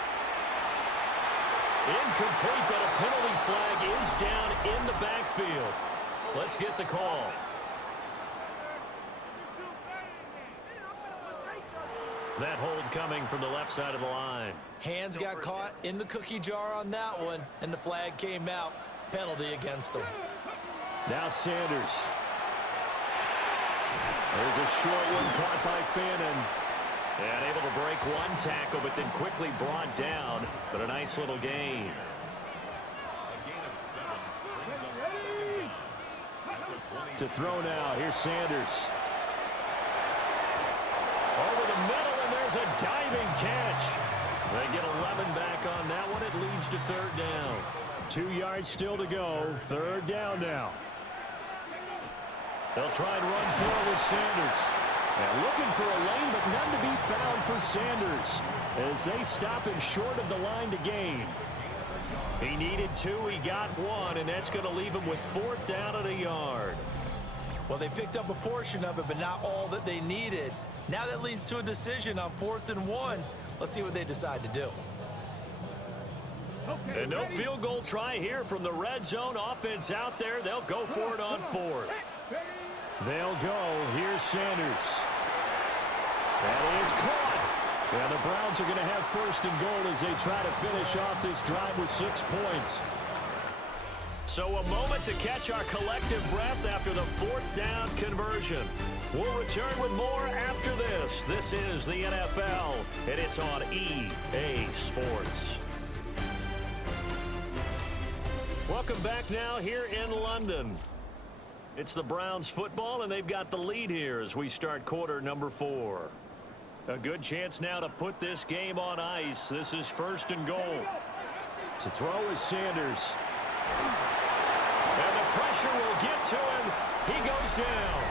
Incomplete, but a penalty flag is down in the backfield. Let's get the call. That hold coming from the left side of the line. Hands got caught in the cookie jar on that one, and the flag came out. Penalty against him. Now Sanders. There's a short one caught by Fannin. And able to break one tackle, but then quickly brought down. But a nice little gain. To throw now. Here's Sanders. Over the middle, and there's a diving catch. They get 11 back on that one. It leads to 3rd down. 2 yards still to go. 3rd down now. They'll try and run forward with Sanders. And looking for a lane, but none to be found for Sanders as they stop him short of the line to gain. He needed 2, he got 1, and that's going to leave him with 4th down at a yard. Well, they picked up a portion of it, but not all that they needed. Now that leads to a decision on 4th and 1. Let's see what they decide to do. And no field goal try here from the red zone offense out there. They'll go for it on 4th. They'll go. Here's Sanders. That is caught. And the Browns are going to have 1st and goal as they try to finish off this drive with 6 points. So a moment to catch our collective breath after the 4th down conversion. We'll return with more after this. This is the NFL, and it's on EA Sports. Welcome back now here in London. It's the Browns football, and they've got the lead here as we start quarter number 4. A good chance now to put this game on ice. This is 1st and goal. To throw is Sanders. And the pressure will get to him. He goes down.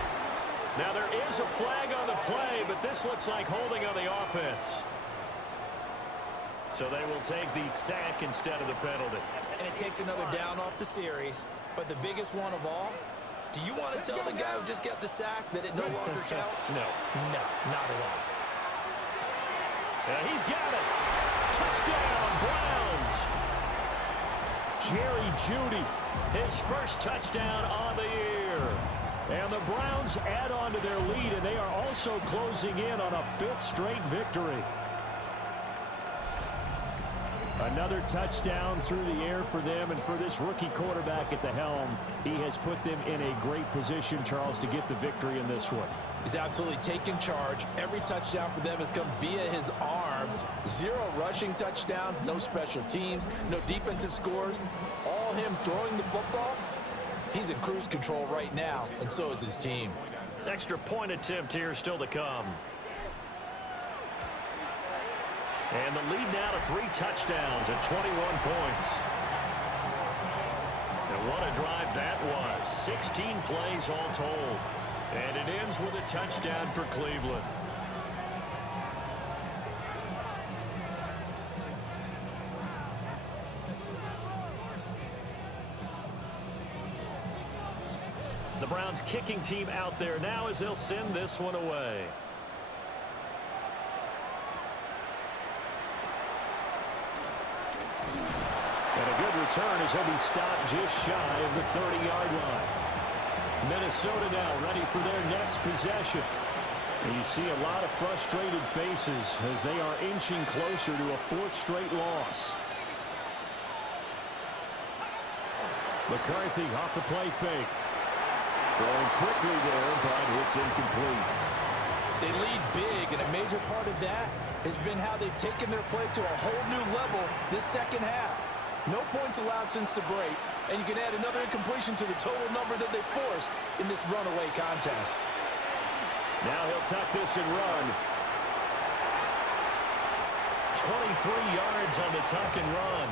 Now there is a flag on the play, but this looks like holding on the offense. So they will take the sack instead of the penalty. And it takes another down off the series. But the biggest one of all, do you want to tell the guy who just got the sack that it no longer counts? No. No, not at all. And he's got it. Touchdown, Browns. Jerry Jeudy, His first touchdown on the year. and the Browns add on to their lead, and they are also closing in on a 5th straight victory. Another touchdown through the air for them, and for this rookie quarterback at the helm, he has put them in a great position, Charles, to get the victory in this one. He's absolutely taken charge. Every touchdown for them has come via his arm. 0 rushing touchdowns, no special teams, no defensive scores. All him throwing the football. He's in cruise control right now, and so is his team. Extra point attempt here still to come. And the lead now to 3 touchdowns at 21 points. And what a drive that was. 16 plays all told. And it ends with a touchdown for Cleveland. The Browns kicking team out there now as they'll send this one away. And a good return as he'll be stopped just shy of the 30-yard line. Minnesota now ready for their next possession. And you see a lot of frustrated faces as they are inching closer to a 4th straight loss. McCarthy off the play fake. Throwing quickly there, but it's incomplete. They lead big, and a major part of that has been how they've taken their play to a whole new level this second half. No points allowed since the break, and you can add another incompletion to the total number that they forced in this runaway contest. Now he'll tuck this and run. 23 yards on the tuck and run.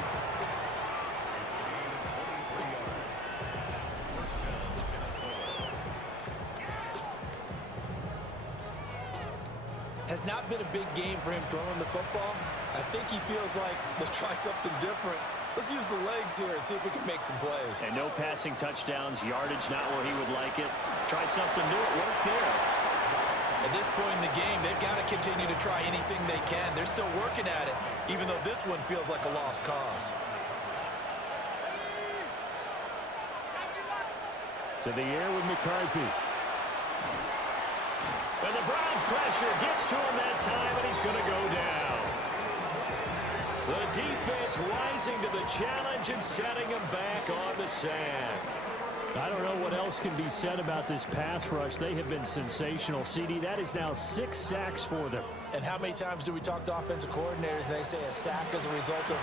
Has not been a big game for him throwing the football. I think he feels like, let's try something different. Let's use the legs here and see if we can make some plays. And no passing touchdowns, yardage not where he would like it. Try something new. It worked there. At this point in the game, they've got to continue to try anything they can. They're still working at it, even though this one feels like a lost cause. To the air with McCarthy. And the Browns pressure gets to him that time, and he's going to go down. The defense rising to the challenge and setting him back on the sack. I don't know what else can be said about this pass rush. They have been sensational. CD, that is now 6 sacks for them. And how many times do we talk to offensive coordinators and they say a sack as a result of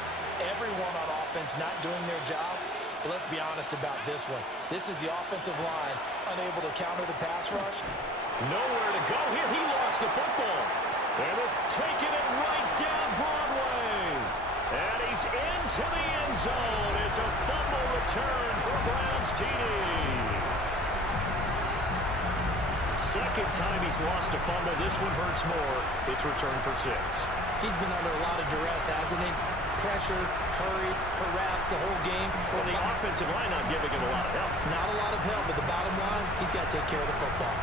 everyone on offense not doing their job? But let's be honest about this one. This is the offensive line unable to counter the pass rush. Nowhere to go here. He lost the football. And is taking it right down Broadway. And he's into the end zone. It's a fumble return for Browns TD. Second time he's lost a fumble. This one hurts more. It's returned for 6. He's been under a lot of duress, hasn't he? Pressured, hurried, harassed the whole game. Well, the offensive line not giving him a lot of help. Not a lot of help, but the bottom line, he's got to take care of the football.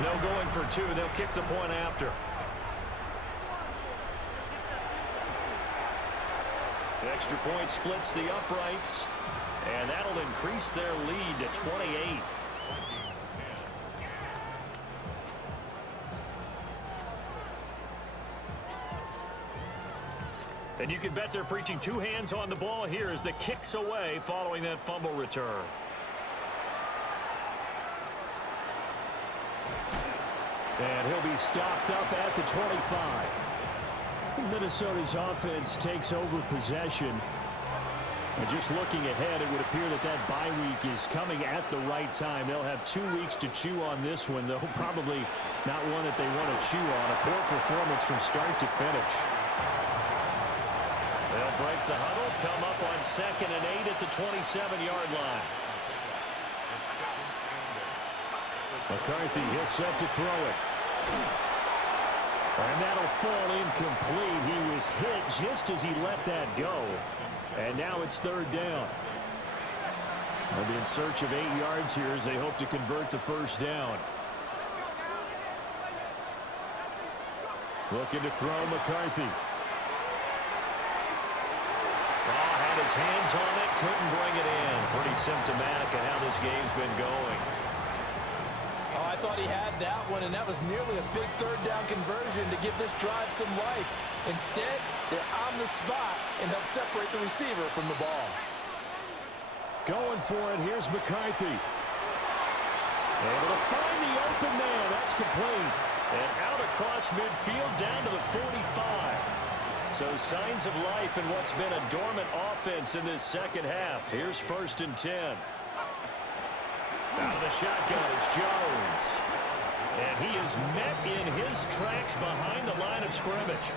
No going for 2. They'll kick the point after. The extra point splits the uprights, and that'll increase their lead to 28. And you can bet they're preaching 2 hands on the ball here as the kick's away following that fumble return. And he'll be stopped up at the 25. Minnesota's offense takes over possession. And just looking ahead, it would appear that that bye week is coming at the right time. They'll have 2 weeks to chew on this one, though probably not one that they want to chew on. A poor performance from start to finish. They'll break the huddle, come up on 2nd and 8 at the 27-yard line. McCarthy, he'll set to throw it. And that'll fall incomplete. He was hit just as he let that go. And now it's 3rd down. They'll be in search of 8 yards here as they hope to convert the 1st down. Looking to throw McCarthy. Had his hands on it, couldn't bring it in. Pretty symptomatic of how this game's been going. Oh, I thought he had that one, and that was nearly a big 3rd down conversion to give this drive some life. Instead, they're on the spot and help separate the receiver from the ball. Going for it, here's McCarthy. Able to find the open man. That's complete. And out across midfield down to the 45. So signs of life in what's been a dormant offense in this 2nd half. Here's 1st and 10. Out of the shotgun, it's Jones. And he is met in his tracks behind the line of scrimmage.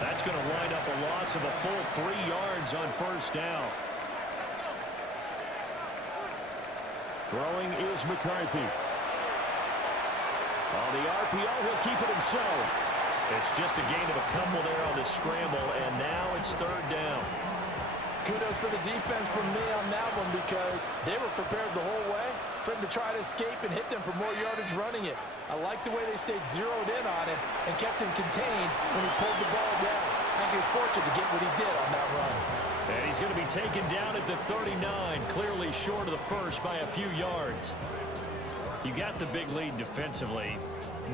That's going to wind up a loss of a full 3 yards on 1st down. Throwing is McCarthy. On the RPO, he'll keep it himself. It's just a gain of a couple there on the scramble, and now it's 3rd down. Kudos for the defense from me on that one because they were prepared the whole way for him to try to escape and hit them for more yardage running it. I like the way they stayed zeroed in on him and kept him contained when he pulled the ball down. I think he was fortunate to get what he did on that run. And he's going to be taken down at the 39, clearly short of the 1st by a few yards. You got the big lead defensively.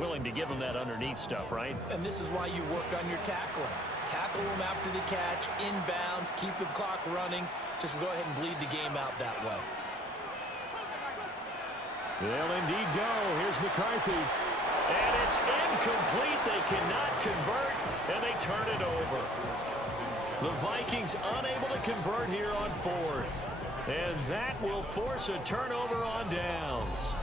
Willing to give him that underneath stuff, right? And this is why you work on your tackling. Tackle them after the catch, inbounds, keep the clock running. Just go ahead and bleed the game out that way. They'll indeed go. Here's McCarthy. And it's incomplete. They cannot convert, and they turn it over. The Vikings unable to convert here on 4th. And that will force a turnover on downs.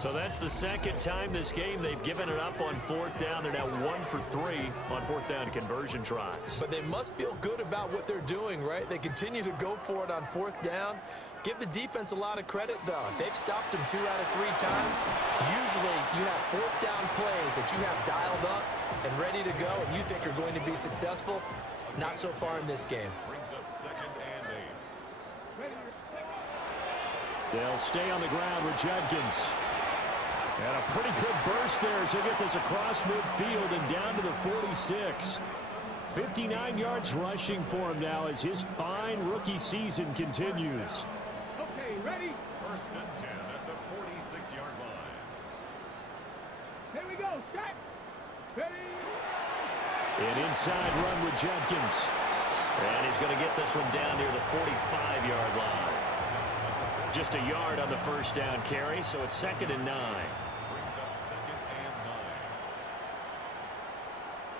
So that's the 2nd time this game they've given it up on 4th down. They're now 1 for 3 on 4th down conversion tries. But they must feel good about what they're doing, right? They continue to go for it on 4th down. Give the defense a lot of credit, though. They've stopped them 2 out of 3 times. Usually you have 4th down plays that you have dialed up and ready to go and you think are going to be successful. Not so far in this game. Brings up 2nd and 8. They'll stay on the ground with Judkins. And a pretty good burst there as he'll get this across midfield and down to the 46. 59 yards rushing for him now as his fine rookie season continues. Okay, ready? 1st and 10 at the 46-yard line. Here we go. Set. Ready. An inside run with Judkins. And he's going to get this one down near the 45-yard line. Just a yard on the 1st down carry, so it's 2nd and 9. Brings up 2nd and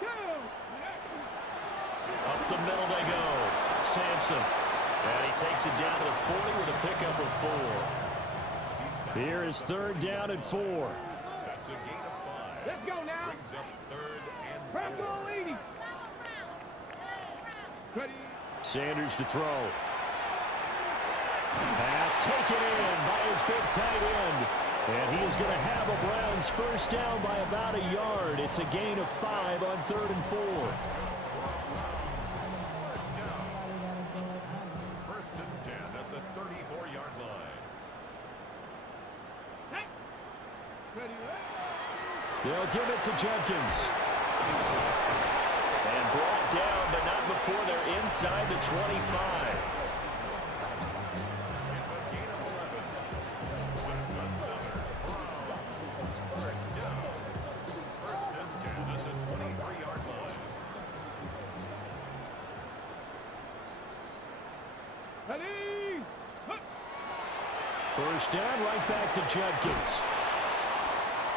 9. Up the middle they go. Sampson. And he takes it down to the 40 with a pickup of 4. Here is 3rd down and 4. That's a gain of 5. Let's go now. Brings up 3rd and 4. Press ball 80. Ready. Sanders to throw. Pass taken in by his big tight end. And he is going to have a Browns 1st down by about a yard. It's a gain of 5 on 3rd and 4. 1st and 10 at the 34-yard line. Hey. Ready. They'll give it to Judkins. And brought down, but not before they're inside the 25. It's a gain of 11. That's another Browns 1st down. 1st and 10 at the 23-yard line. Ready. 1st down, right back to Judkins.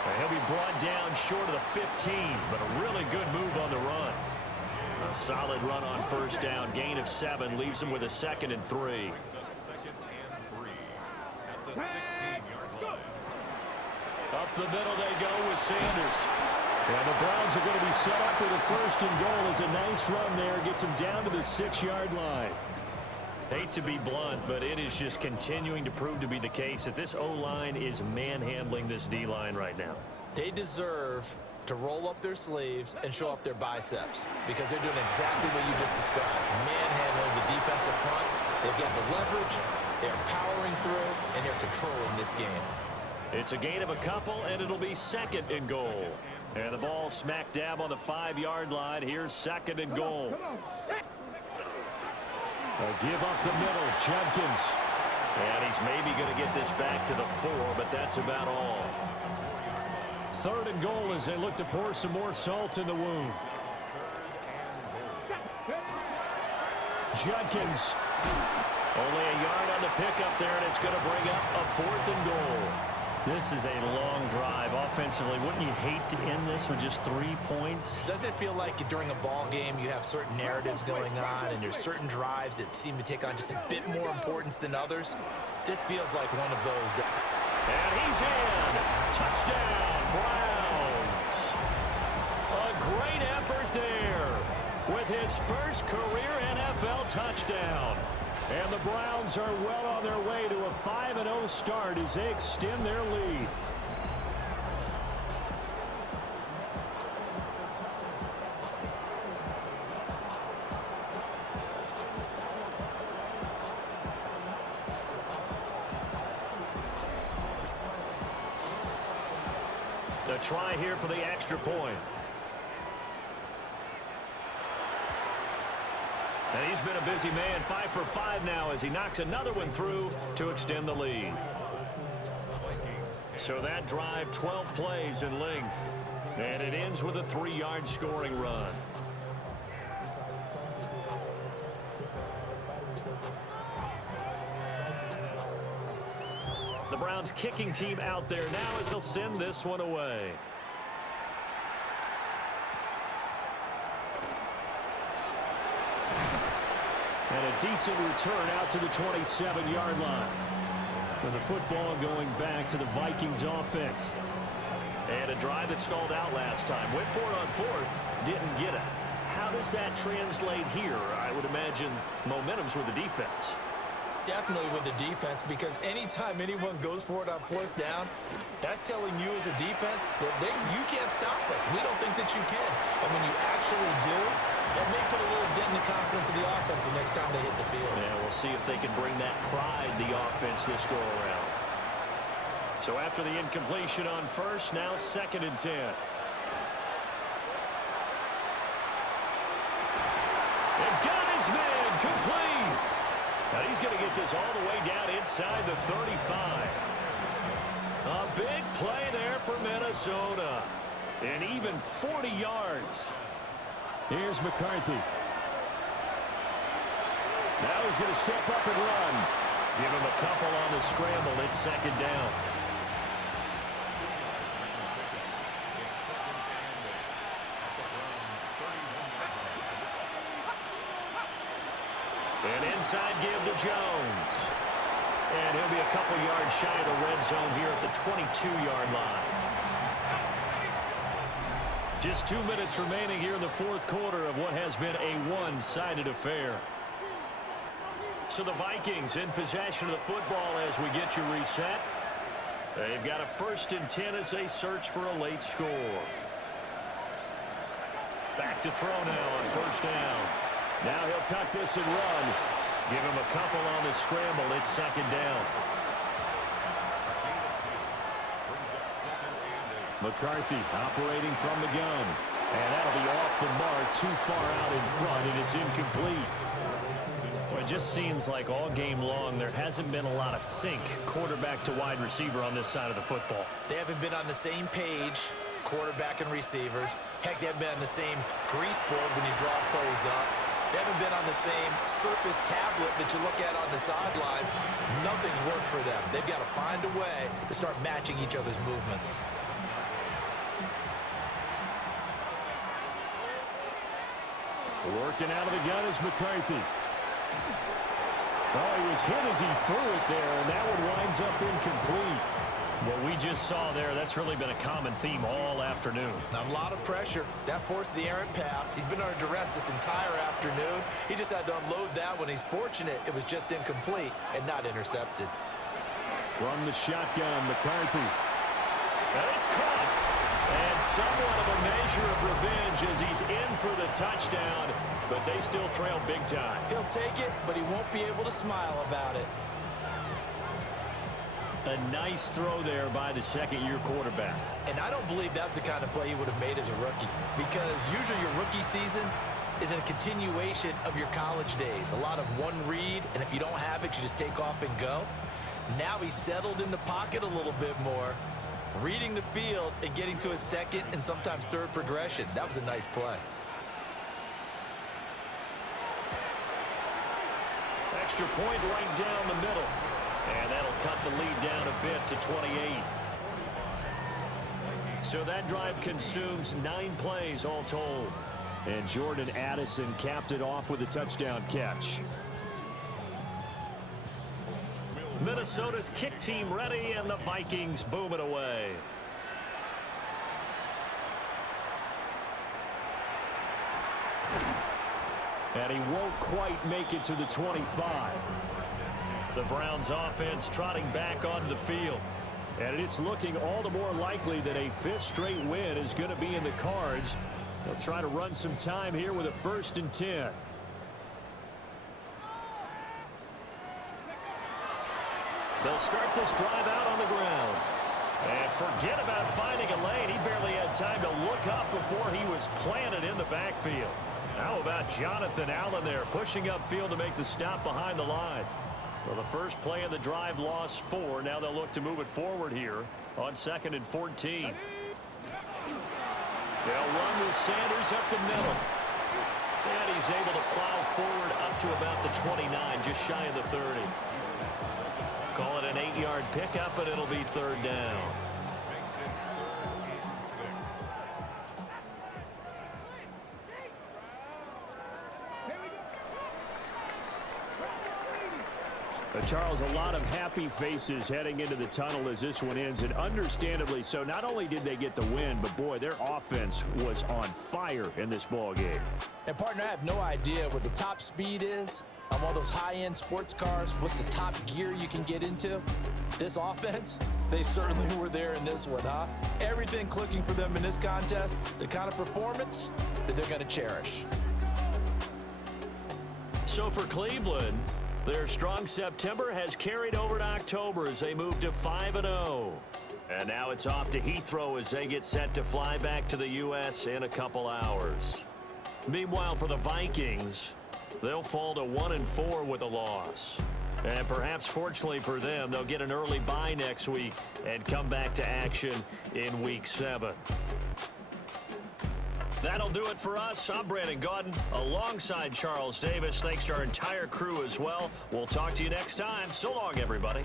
And he'll be brought down short of the 15, but a really good move on the run. A solid run on first down. Gain of 7 leaves them with a 2nd and 3. Brings up 2nd and 3 at the 16-yard line. Up the middle they go with Sanders. And the Browns are going to be set up with a 1st and goal. As a nice run there. Gets them down to the 6-yard line. Hate to be blunt, but it is just continuing to prove to be the case that this O-line is manhandling this D-line right now. They deserve to roll up their sleeves and show up their biceps because they're doing exactly what you just described, manhandling the defensive front. They've got the leverage, they're powering through, and they're controlling this game. It's a gain of a couple, and it'll be 2nd and goal. And the ball smack dab on the 5-yard line. Here's 2nd and goal. A give up the middle, Judkins. And he's maybe going to get this back to the 4, but that's about all. 3rd and goal as they look to pour some more salt in the wound. Judkins. Only a yard on the pickup there, and it's going to bring up a 4th and goal. This is a long drive offensively. Wouldn't you hate to end this with just 3 points? Doesn't it feel like during a ball game you have certain narratives going on and there's certain drives that seem to take on just a bit more importance than others? This feels like one of those. And he's in. Touchdown, Browns. A great effort there with his first career NFL touchdown. And the Browns are well on their way to a 5-0 start as they extend their lead. A try here for the extra point. And he's been a busy man, 5 for 5 now as he knocks another one through to extend the lead. So that drive, 12 plays in length. And it ends with a 3-yard scoring run. The Browns kicking team out there now as they'll send this one away. And a decent return out to the 27-yard line. With the football going back to the Vikings offense. And a drive that stalled out last time. Went for it on 4th, didn't get it. How does that translate here? I would imagine momentum's with the defense. Definitely with the defense, because anytime anyone goes for it on 4th down, that's telling you as a defense that you can't stop us. We don't think that you can. And when you actually do, that may put a little dent in the confidence of the offense the next time they hit the field. Yeah, we'll see if they can bring that pride the offense this go around. So after the incompletion on 1st, now 2nd and 10. And got his man complete. Now he's going to get this all the way down inside the 35. A big play there for Minnesota. And even 40 yards. Here's McCarthy. Now he's going to step up and run. Give him a couple on the scramble. It's 2nd down. And inside give to Jones. And he'll be a couple yards shy of the red zone here at the 22-yard line. Just 2 minutes remaining here in the 4th quarter of what has been a one-sided affair. So the Vikings in possession of the football as we get you reset. They've got a 1st and 10 as they search for a late score. Back to throw now on 1st down. Now he'll tuck this and run. Give him a couple on the scramble. It's 2nd down. McCarthy operating from the gun. And that'll be off the mark, too far out in front, and it's incomplete. Well, it just seems like all game long there hasn't been a lot of sync quarterback to wide receiver on this side of the football. They haven't been on the same page, quarterback and receivers. Heck, they haven't been on the same grease board when you draw plays up. They haven't been on the same surface tablet that you look at on the sidelines. Nothing's worked for them. They've got to find a way to start matching each other's movements. Working out of the gun is McCarthy. Oh, he was hit as he threw it there, and that one winds up incomplete. What we just saw there, that's really been a common theme all afternoon. A lot of pressure. That forced the errant pass. He's been under duress this entire afternoon. He just had to unload that one. He's fortunate it was just incomplete and not intercepted. From the shotgun, McCarthy. And it's caught. And somewhat of a measure of revenge as he's in for the touchdown, but they still trail big time. He'll take it, but he won't be able to smile about it. A nice throw there by the second-year quarterback. And I don't believe that was the kind of play he would have made as a rookie, because usually your rookie season is a continuation of your college days. A lot of one read, and if you don't have it, you just take off and go. Now he's settled in the pocket a little bit more, reading the field and getting to a second and sometimes third progression. That was a nice play. Extra point right down the middle. And that'll cut the lead down a bit to 28. So that drive consumes 9 plays all told. And Jordan Addison capped it off with a touchdown catch. Minnesota's kick team ready, and the Vikings boom it away. And he won't quite make it to the 25. The Browns offense trotting back onto the field. And it's looking all the more likely that a 5th straight win is going to be in the cards. They'll try to run some time here with a 1st and 10. They'll start this drive out on the ground. And forget about finding a lane. He barely had time to look up before he was planted in the backfield. How about Jonathan Allen there pushing upfield to make the stop behind the line? Well, the first play of the drive lost 4. Now they'll look to move it forward here on 2nd and 14. They'll run with Sanders up the middle. And he's able to plow forward up to about the 29, just shy of the 30. Call it an 8-yard pickup, and it'll be 3rd down. Charles, a lot of happy faces heading into the tunnel as this one ends, and understandably so. Not only did they get the win, but boy, their offense was on fire in this ball game. And partner, I have no idea what the top speed is on one of those high-end sports cars. What's the top gear you can get into? This offense, they certainly were there in this one, huh? Everything clicking for them in this contest, the kind of performance that they're going to cherish. So for Cleveland, their strong September has carried over to October as they move to 5-0. And now it's off to Heathrow as they get set to fly back to the U.S. in a couple hours. Meanwhile, for the Vikings, they'll fall to 1-4 with a loss. And perhaps fortunately for them, they'll get an early bye next week and come back to action in Week 7. That'll do it for us. I'm Brandon Gaudin alongside Charles Davis. Thanks to our entire crew as well. We'll talk to you next time. So long, everybody.